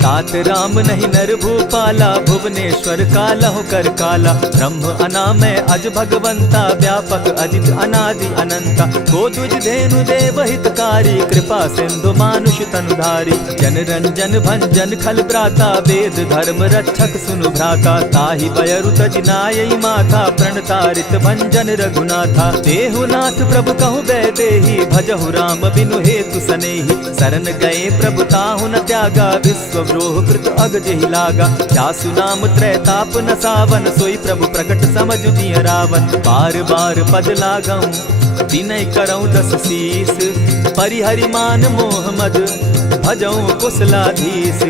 तात राम नहीं नर भूपाला, भुवनेश्वर कालहु कर काला। ब्रह्म अनामय अज भगवंता, व्यापक अजित अनादि अनंता। को तुझ धेनु देव हितकारी, कृपा सिंधु मानुष तनुधारी। जन रंजन भंजन खल भ्राता, वेद धर्म रक्षक सुनु भ्राता। ताहि बयरु तज नायई माथा, प्रणतारित भंजन रघुनाथा। देहुनाथ प्रभु कहु बैदेही, भजहु राम बिनु हेतु सनेही। शरण गए प्रभु ताहु न त्यागा, विश्व द्रोह कृत अग जेहि लागा। जासु नाम त्रैताप न सावन, सोई प्रभु प्रकट समझु जिय रावण। बार बार पद लागऊं, विनय करऊं 10 शीस। परिहरि मान मोह मद, भजऊं कुशलाधीश।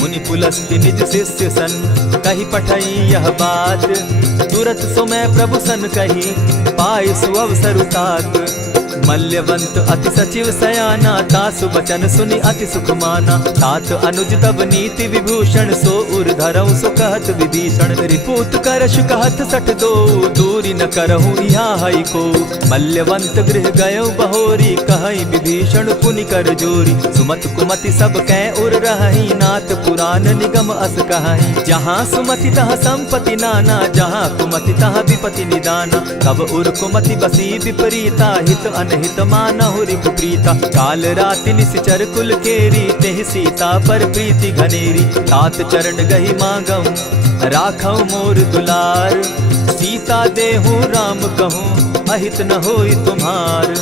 मुनि पुलस्त्य निज शिष्य सन, कही पठई यह बात। तुरत सो मैं प्रभु सन कही, पाय सुअवसर तात। मल्यवंत अति सचिव सयाना, तासु बचन सुनि अति सुख माना। तात अनुज तब नीति विभूषण, सो उर धरऊं सो कहत विभीषण। रिपुत करश कहत सठ दो, दूरी न करहूँ यहाँ हई को। मल्यवंत गृह गयऊ बहोरी, कहई विभीषण पुनि कर जोरी। सुमत कुमति सब कै उर रहई, नाथ पुराण निगम अस कहई। जहाँ सुमति तहाँ संपत्ति नाना, जहाँ कुमति तहाँ विपति निदाना। तब उर कुमति बसी विपरीता, हित अनहित मानहु रिपु प्रीता। काल राति निशिचर कुल केरी, तेहि सीता पर प्रीति घनेरी। तात चरण गही मांगऊं, राखऊं मोर दुलार। सीता देहूं राम कहूं, अहित न होई तुम्हार।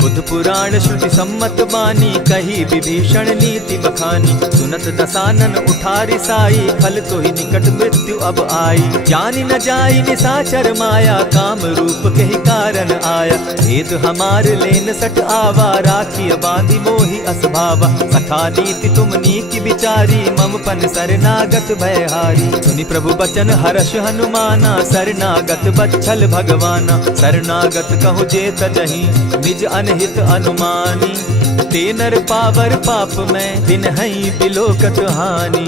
बुध पुराण श्रुति सम्मत बानी, कही विभीषण नीति बखानी। सुनत दसानन उठारी साई, फल तो ही निकट मृत्यु अब आई। जानी न जाई निशाचर माया, काम रूप के ही कारण आया। भेद हमार लेन सट आवा, राखी बांधी मोहि असभावा। सखा नीति तुम नीति विचारी, मम पन शरणागत भयहारी। सुनि प्रभु बचन हर्ष हनुमाना, शरणागत बच्छल भगवाना। शरणागत कहु जे तजहि, निज अनहित अनुमानी। ते नर पावर पाप में, बिनहि बिलोकत हानि।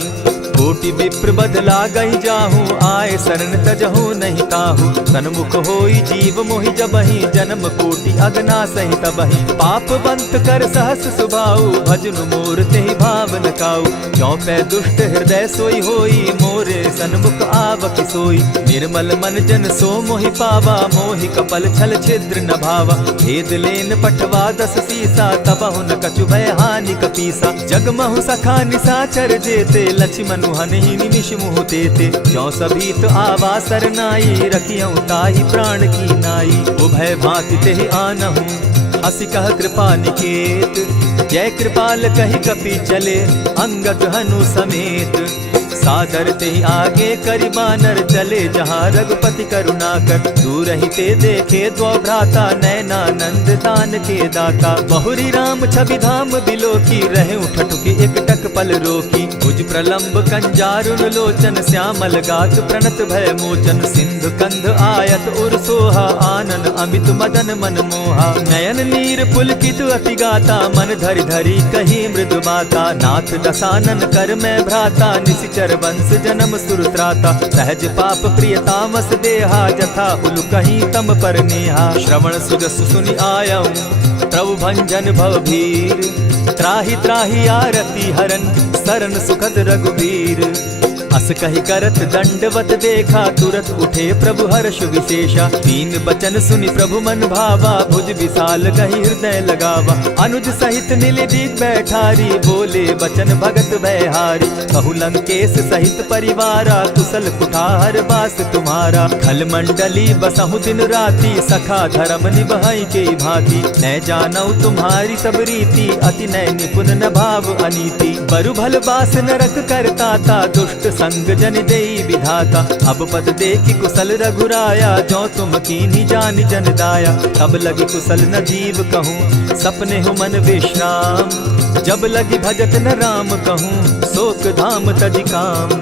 कोटि विप्र बदला गई जाहू, आए शरण तजहू नहीं ताहू। सन्मुख होई जीव मोहि जबहि, जन्म कोटि अगना सहि तबहि। पाप बंत कर सहस सुभाऊ, भजनु मोर तेहि भाव न काऊ। क्यों पै दुष्ट हृदय सोई होई, मोरे सन्मुख आवक सोई। निर्मल मन जन सो मोहि पावा, मोहि कपल छल छिद्र न भावा। भेद लेन पठवा 10 सीसा, तबहु न कछु भय हानि कपीसा। जगमहु सखा निसाचर जेते, लक्ष्मण हनहि निमिष मुह देते। ज्यों सभीत आवा सरनाई, रखियौ ताहि प्राण की नाई। उभय भांति तेहि आनहु, हसी कह कृपा निकेत। जय कृपाल कहि कपि चले, अंगद हनु समेत। सादर तेहि आगे करि बानर, चले जहाँ रघुपति करुणा कर। दूर ही ते देखे द्वौ भ्राता, नैनानंद दान के दाता। बहुरी राम छवि धाम बिलोकी, रहे ठठुकी एक टक पल रोकी। भुज प्रलंब कंजारुन लोचन, श्यामल गात प्रणत भय मोचन। सिंधु कंध आयत उर सोहा, आनन अमित मदन मन मोहा। नयन नीर पुलकित अति गाता, मन धरि धरि कही मृदु बाता। नाथ दसानन कर मैं भ्राता, निशिचर वंश जन्म सुरत्राता। सहज पाप प्रिय तामस देहा, जथा उलु कहीं तम पर नेहा। श्रवण सुजस सुनि आयऊ, प्रभु भंजन भव भीर। त्राहि त्राहि आरती हरन, सरन सुखद रघुवीर। अस कहि करत दंडवत देखा, तुरत उठे प्रभु हर्ष विशेषा। दीन बचन सुनि प्रभु मन भावा, भुज विशाल कहि हृदय लगावा। अनुज सहित नीलदीप बैठारी, बोले बचन भगत भयहारी। कहु लंकेश सहित परिवारा, कुशल कुठार बास तुम्हारा। खल मंडली बसहु दिन राति, सखा धर्म निभाई के भांति। न जानौ तुम्हारी सब रीति, अति नय निपुण न भाव अनीति। बरु भल बास नरक करताता, दुष्ट संग जन देई विधाता। अब पद देखि कुशल रघुराया, जो तुम कीन्ही जानि जन दाया। तब लगी कुशल न जीव कहूँ, सपने हो मन विश्राम। जब लगी भजत न राम कहूँ, शोक धाम तजि काम।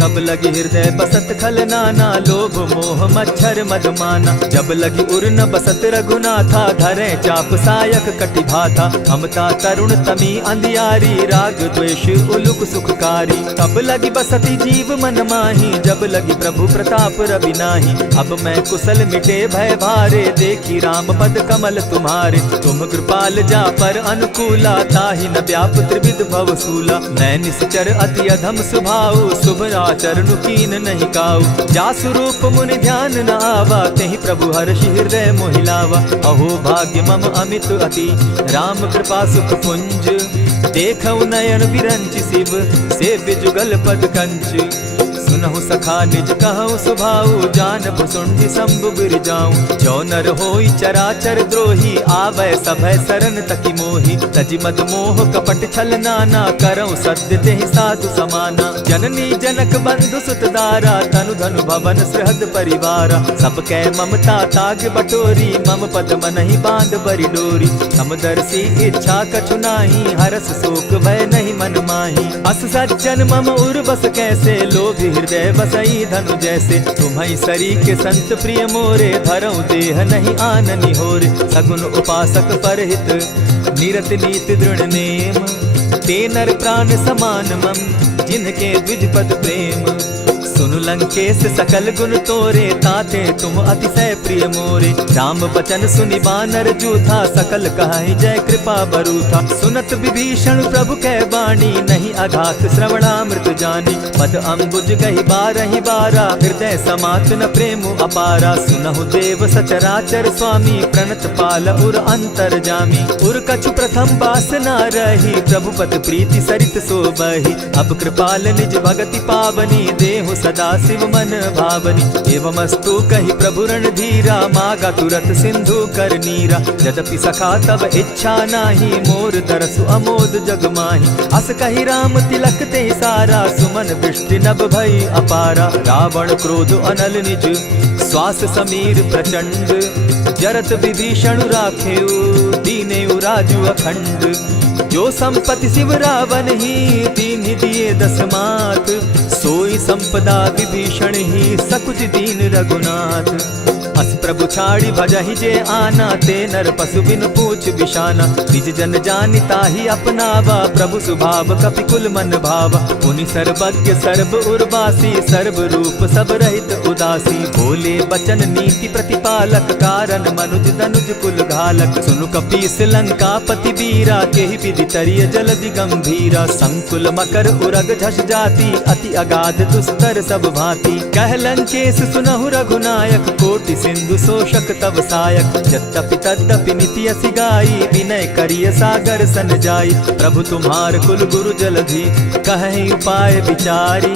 तब लगी हृदय बसत खल नाना, लोभ मोह मच्छर मदमाना। जब लगी उर न बसत रघुनाथा, धरे चाप सायक कटि भाथा। ममता तरुण तमी अंधियारी, राग द्वेष उलुक सुखकारी। तब लगी बसती जीव मन माही, जब लगी प्रभु प्रताप रवि नाही। अब मैं कुशल मिटे भय भारे, देखी राम पद कमल तुम्हारे। तुम कृपाल जा पर अनुकूला, ताहि न व्याप त्रिविध भव सूला। मैं निश्चर अति अधम स्वभाव, शुभ चरणु कीन नहीं काऊ। जासु रूप मुनि ध्यान न आवा, तेहि प्रभु हर्षि हृदय मोहिलावा। अहो भाग्य मम अमित अति, राम कृपा सुख पुंज। देखऊ नयन विरंच शिव, सेव्य जुगल पद कंच। सुनहु सखा निज कहु सुभाऊ, जानब सुंडि शंभु गिर जाऊं। जो नर होई चराचर द्रोही, आवै सभय सरन तकी मोही। तजि मद मोह कपट छल नाना, करऊं सत्य तेहि साधु समाना। जननी जनक बंधु सुत दारा, तनु धनु भवन सृहद परिवारा। सब कै ममता ताग बटोरी, मम पद मनहि बांध बरि डोरी। समदर्शी इच्छा कछु नाही, हरस शोक भय नहीं मन माही। अस सज्जन मम उर बस कैसे, लोभी हृदय बसई धनु जैसे। तुम्हारी सरी के संत प्रिय मोरे, धरऊं देह नहीं आननि होरे। सगुन उपासक परहित, निरत नीति दृढ़ नेम। ते नर प्राण समान मम, जिनके द्विज पद प्रेम। सुनु लंकेश सकल गुण तोरे, ताते तुम अतिशय प्रिय मोरे। राम बचन सुनि बानर जूथा, सकल कहाहि जय कृपा बरूथा। सुनत विभीषण प्रभु कै बाणी, नहीं अघात श्रवणामृत जानी। पद अम्बुज गहि बारहि बारा, हृदय समात न प्रेम अपारा। सुनहु देव सचराचर स्वामी, प्रणत पाल उर अंतर जामी। उर कछु प्रथम बास न रही, प्रभु पद प्रीति सरित सोबहि। अब कृपाल निज भगति पावनी, देहु सदा शिव मन भावनी। एवमस्तु कहि प्रभु रणधीरा, मागा तुरत सिंधु कर नीरा। यद्यपि सखा तब इच्छा नाही, मोर दरसु अमोद जग माही। अस कहि राम तिलक ते सारा, सुमन वृष्टि नभ भई अपारा। रावण क्रोध अनल निज, श्वास समीर प्रचंड। जरत विभीषण राखेउ, दीनेउ राजु अखंड। जो संपत्ति शिव रावण ही, दीन्हि दिए 10 मात। सोई संपदा विभीषण ही, सकुच दीन रघुनाथ। अस प्रभु छाड़ी भजहि जे आना, ते नर पशु बिन पूछ बिशाना। निज जन जानि ताहि अपनावा, प्रभु स्वभाव कपि कुल मन भावा। पुनि सर्वज्ञ सर्व उर्वासी, सर्व रूप सब रहित उदासी। बोले बचन नीति प्रतिपालक, कारण मनुज दनुज कुल घालक। सुनु कपीस लंकापति वीरा, केहि विधि तरिय जलधि गंभीरा। संकुल मकर उरग झष जाति, अति अगाध दुस्तर सब भांति। कह लंकेश सुनहु रघुनायक, कोटि सिंधु शोषक तब सायक। यद्यपि तद्यपि निति असि गाई, विनय करिय सागर सन जाई। प्रभु तुम्हार कुल गुरु जलधि, कहि उपाय विचारी।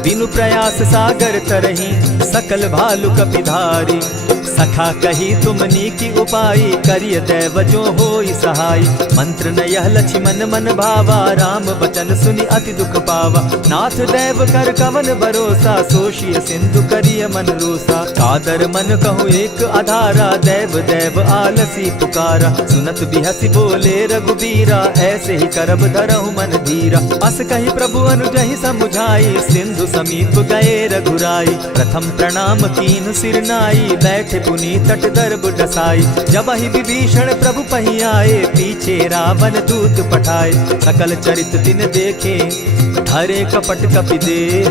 बिनु प्रयास सागर तरही, सकल भालु कपिधारी। सखा कही तुमनी की उपाय, करिय दैव जो होई सहाय। मंत्र न यह लक्ष्मण मन भावा, राम बचन सुनि अति दुख पावा। नाथ दैव कर कवन भरोसा, सोषिय सिंधु करिय मन रोसा। कादर मन कहूँ एक आधारा, दैव दैव आलसी पुकारा। सुनत बिहसी बोले रघुबीरा, ऐसे ही करब धरहु मन धीरा। अस कही प्रभु अनुजहि समुझाई, सिंधु समीप गए रघुराई। प्रथम प्रणाम कीन सिर नाई, बैठे पुनि तट दर्ब डसाई। जब ही विभीषण प्रभु पही आए, पीछे रावण दूत पठाए। सकल चरित तिन देखे, हरे कपट कपि देह।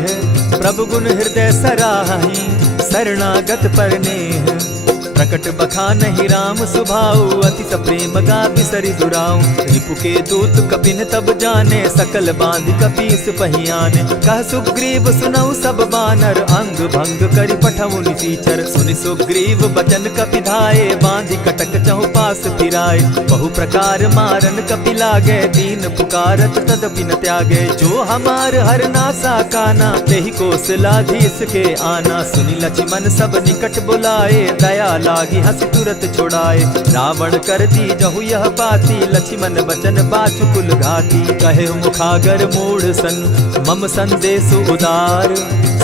प्रभु गुण हृदय सराहि, शरणागत पर नेह। प्रकट बखानहि राम सुभाऊ, अति सप्रेम गा बिसरि दुराऊ। रिपु के दूत कपिन तब जाने, सकल बांधि कपीस पहियाने। कह सुग्रीव सुनऊ सब बानर, अंग भंग करि पठऊ निसीचर। सुनि सुग्रीव बचन कपि धाये, बांधि कटक चहु पास फिराए। बहु प्रकार मारन कपि लागे, दीन पुकारत तदपि न त्यागे। जो हमार हर नासा काना, तेहि कौशलाधीश के आना। सुनि लक्ष्मण सब निकट बुलाए, दया लागी हंसी तुरत छुड़ाए। रावण कर दी जहु यह बाती, लक्ष्मण बचन बाचु कुल घाती। कहे मुखागर मूढ़ सन, मम संदेश उदार।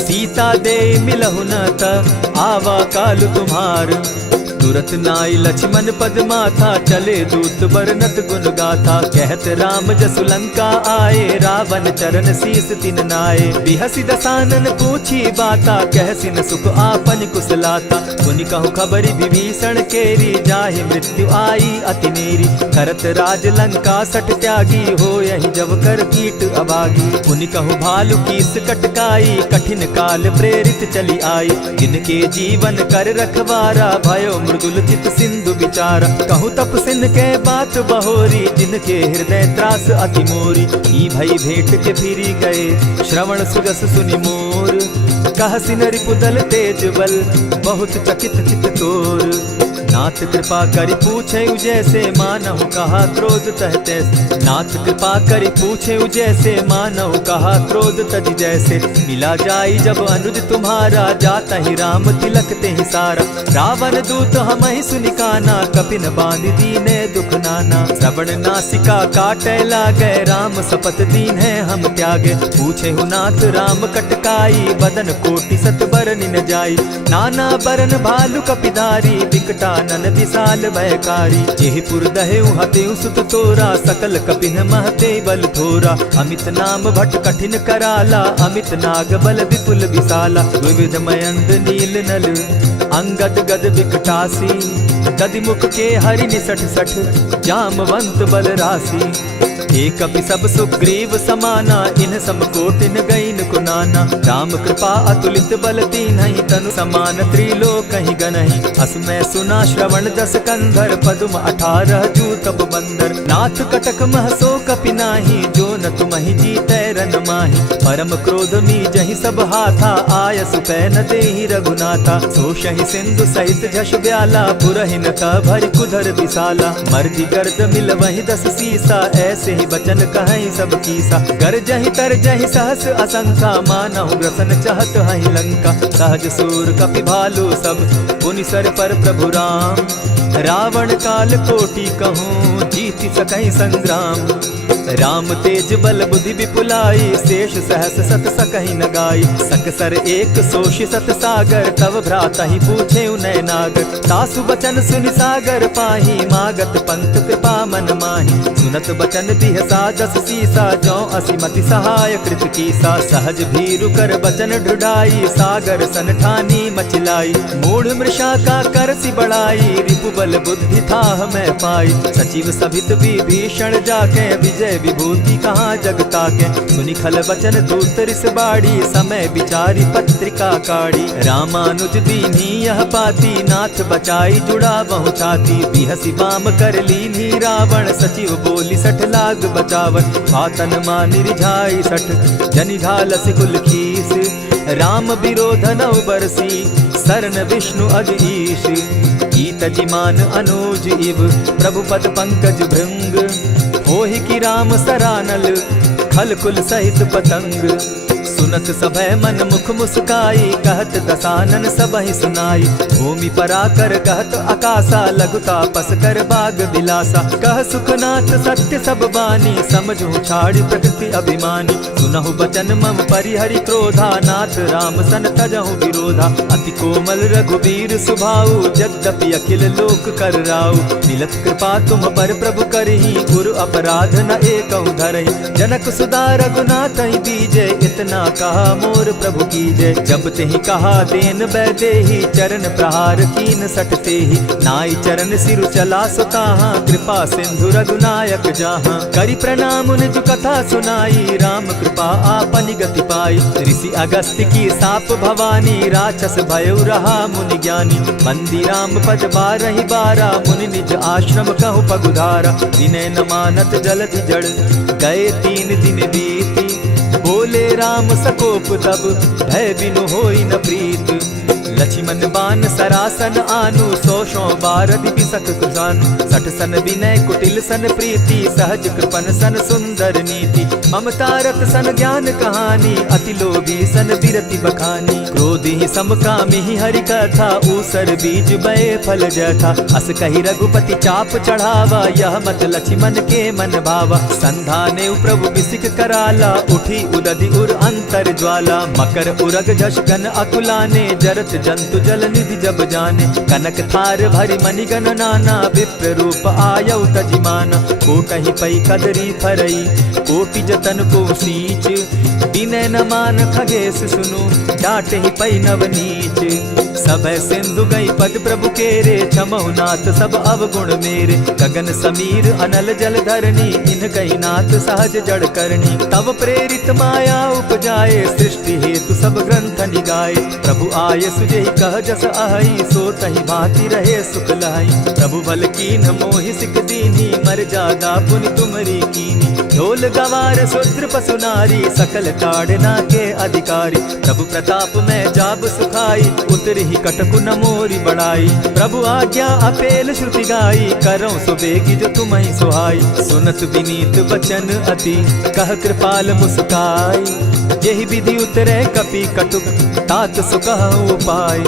सीता दे मिलहु न त, आवा काल तुम्हार। तुरत नाई लक्ष्मण पद माथा, चले दूत बरनत गुण गाथा। कहत राम जसु लंका आए, रावण चरण शीस तिन नाए। बिहसी दसानन पूछी बाता, कहसी न सुख आपन कुशलाता। सुनि कहु खबरि विभीषण केरी, जाहि मृत्यु आई अति नेरी। करत राज लंका सठ त्यागी, हो यही जब कर कीट अभागी। पुनि कहु भालु कीस कटकाई, कठिन काल प्रेरित चली आई। जिनके जीवन कर रखवारा, भयो मृदुल चित सिंधु विचारा। कहु तप सिन के बात बहोरी, जिनके हृदय त्रास अति मोरी। ई भई भेंट के फिरी गए, श्रवण सुजस सुनि मोर। कहसि न रिपुदल तेज बल, बहुत चकित चित तोर। नाथ कृपा करि पूछे जैसे, मानहु कहा क्रोध तह तैसे। नाथ कृपा करि पूछे जैसे, मानहु कहा क्रोध तज जैसे। मिला जाई जब अनुज तुम्हारा, जाता ही राम तिलक ते ही सारा। रावण दूत हम ही सुनिकाना, कपिन बांध दीने दुख नाना। श्रवण नासिका काटे लागे, राम शपथ दीन है हम त्यागे। पूछे हु नाथ राम कटकाई, बदन कोटि सत बरन न जाई। नाना बरन भालु कपिधारी, विकटा नन विशाल भयकारी। जेहि पुर दहेउ हतेउ सुत तोरा, सकल कपिन महते बल थोरा। अमित नाम भट कठिन कराला, अमित नाग बल विपुल विशाला। विविध मयंद नील नल, अंगद गद विकटासी। गदिमुख के हरि निसठ सठ, जामवंत बल राशि। एक कपि सब सुग्रीव समाना, इन समकोटिन गईन कुनाना। राम कृपा अतुलित बल दीन्हि, तनु समान त्रिलोक ही गनहि। अस मैं सुना श्रवण दस कंधर, पदुम 18 जूतब बंदर। नाथ कटक महसो कपि नाही, जो न तुमहि जीतै रन माही। परम क्रोध मी जहि सब हाथा, आयस पै न देहि रघुनाथा। सोषहि सिंधु सहित झष ब्याला, पुरहि न त भरि कुधर विशाला। मर्दि गर्द मिल वहि 10 सीसा, ऐसे बचन कहीं सब कीसा। गरजहि तरजहि सहस असंख्या, मानहु ग्रसन चाहत हहि लंका। सहज सूर कपि भालु सब, पुनि सर पर प्रभु राम। रावण काल कोटि कहूँ, जीति सकहि संग्राम। राम तेज बल बुद्धि विपुलाई, शेष सहस सत सकहि न गाई। सकसर एक सोषि सत सागर, तव भ्राता ही पूछे उनय नागर। तासु बचन सुनि सागर पाही, मागत पंथ कृपा मन माही। सुनत बचन बिहसा जस सीसा, जो असीमति सहाय कृत कीसा। सहज भीरु कर बचन ढुढ़ाई, सागर सन ठानी मचिलाई। मूढ़ मृषा का कर सी बढ़ाई, रिपु बल बुद्धि था मैं पाई। सचिव सभित विभीषण जाके, विजय विभूति कहाँ जगता के। सुनि खल बचन दूत रिस बाड़ी, समय विचारी पत्रिका काढ़ी। रामानुज दीनी यह पाती, नाथ बचाई जुड़ा बहु छाती। बिहसी बाम कर लीनी रावण, सचिव बोली सठ लाग बचावन। भातन मानि रिझाई सठ, जनि घालसि कुल खीस। राम विरोध नव बरसी, सरन विष्णु अज ईश। गीत जिमान अनुज इव, प्रभु पद पंकज भृंग। होहि की राम सरानल, खल कुल सहित पतंग। सुनत सभय मन मुख मुस्काई, कहत दसानन सबहि सुनाई। भूमि पराकर कहत आकाशा, लघु तापस कर बाग बिलासा। कह सुखनाथ सत्य सब बानी, समझू छाड़ी प्रकृति अभिमानी। सुनहु बचन मम परिहरि क्रोधा, नाथ राम सन तजहु विरोधा। अति कोमल रघुबीर सुभाऊ, यद्यपि अखिल लोक कर राऊ। मिलत कृपा तुम पर प्रभु करही, गुरु अपराध न एकहु धरहि। जनक सुधा रघुनाथ दीजे, इतना कहा मोर प्रभु कीजे। जब तेहि कहा देन बैदेही, चरण प्रहार कीन सट तेहि। नाई चरण सिरु चला सुताहा, कृपा सिंधु रघुनायक जाहा। करि प्रणाम निज कथा सुनाई, राम कृपा आपनि गति पाई। ऋषि अगस्त्य की साप भवानी, राक्षस भयउ रहा मुनि ज्ञानी। बंदी राम पद बारहि बारा, मुनि निज आश्रम कहु पगुधारा। विनय न मानत जलधि जड़, गए 3 दिन बीती। बोले राम सकोप तब, भय बिनु होई न प्रीत। लक्ष्मण बान सरासन आनु, 100 बार दिपि सक कुजानु। 60 सन विनय कुटिल सन प्रीति, सहज कृपन सन सुंदर नीति। ममता रत सन ज्ञान कहानी, अति लोभी सन बिरति बखानी। क्रोधी समकामी हरि कथा, ऊसर बीज बये फल जथा। अस कहि रघुपति चाप चढ़ावा, यह मत लक्ष्मण के मन भावा। संधाने प्रभु बिसिक कराला, उठी उदधि उर अंतर ज्वाला। मकर उरग झष गन अकुलाने, जरत जंतु जल निधि जब जाने। कनक थार भरि मणिगण नाना, विप्र रूप आयउ तजिमाना। कोटहि पै कदरी फरई, कोटि जतन को सींच। विनय न मान खगेश सुनु, डांटहि पै नव नीच। सभय सिंधु गई पद प्रभु केरे, क्षमहु नाथ सब अवगुण मेरे। गगन समीर अनल जल धरनी, इन कही नाथ सहज जड़ करनी। तब प्रेरित माया उपजाए, सृष्टि हेतु सब ग्रंथ निगाए। प्रभु आय सुजेहि कह जस अहई, सो तहि भांति रहे सुख लहई। प्रभु बल कीन मोहि सिख दीनी, मर्यादा पुनि तुमरी कीनी। ढोल गवार शूद्र पशु नारी, सकल ताड़ना के अधिकारी। प्रभु प्रताप में जाब सुखाई, उतरि कटकु न मोरी बड़ाई। प्रभु आज्ञा अपेल श्रुति गाई, करऊं सुबेगी जो तुम्हि सुहाई। सुनत विनीत बचन अति, कह कृपाल मुस्काई। जेहि विधि उतरे कपि कटुक, तात सुकहु उपाय।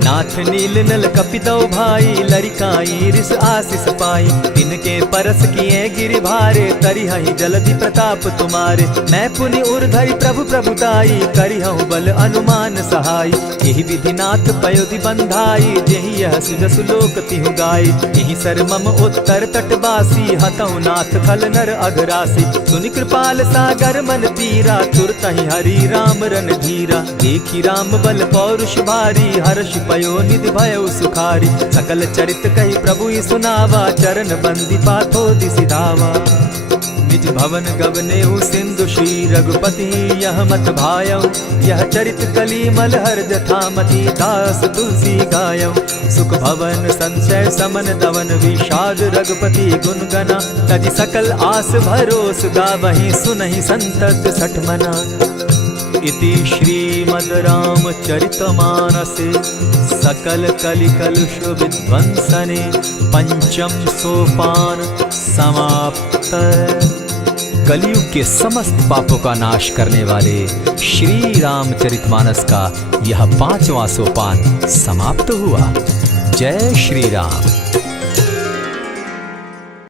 नाथ नील नल कपितौ भाई, लरिकाई रिस आशीष पाई। तिनके परस किए गिरि भारे, तरिहहि जलधि प्रताप तुम्हारे। मैं पुनि उर्धरि प्रभु प्रभुताई, करिहउ बल अनुमान सहाय। एहि विधि नाथ पयोधि बंधाई, जेहि यह सुजसु लोक तिहु गाई। एहि सर मम उत्तर तटवासी, हतउ नाथ खल नर अघरासी। सुनि कृपाल सागर मन पीरा, तुरतहि हरि राम रन धीरा। देखी राम बल पौरुष भारी, हर्ष पयो निधि भयउ सुखारी। सकल चरित कही प्रभु ही सुनावा, चरण बंदी पाथो दिसि धावा। निज भवन गवनेउ सिंधु श्री रघुपति, यह मत भायउ। यह चरित कली मलहर जथामति, दास तुलसी गायउ। सुख भवन संशय समन दवन, विषाद रघुपति गुण गना। तजि सकल आस भरोस, गावहि सुनहि संतत सठ मना। इति श्रीमद् रामचरितमानसे, सकल कलिकलुष विध्वंसने। पंचम सोपान समाप्त। कलयुग के समस्त पापों का नाश करने वाले श्री रामचरितमानस का यह 5वां सोपान समाप्त हुआ। जय श्री राम।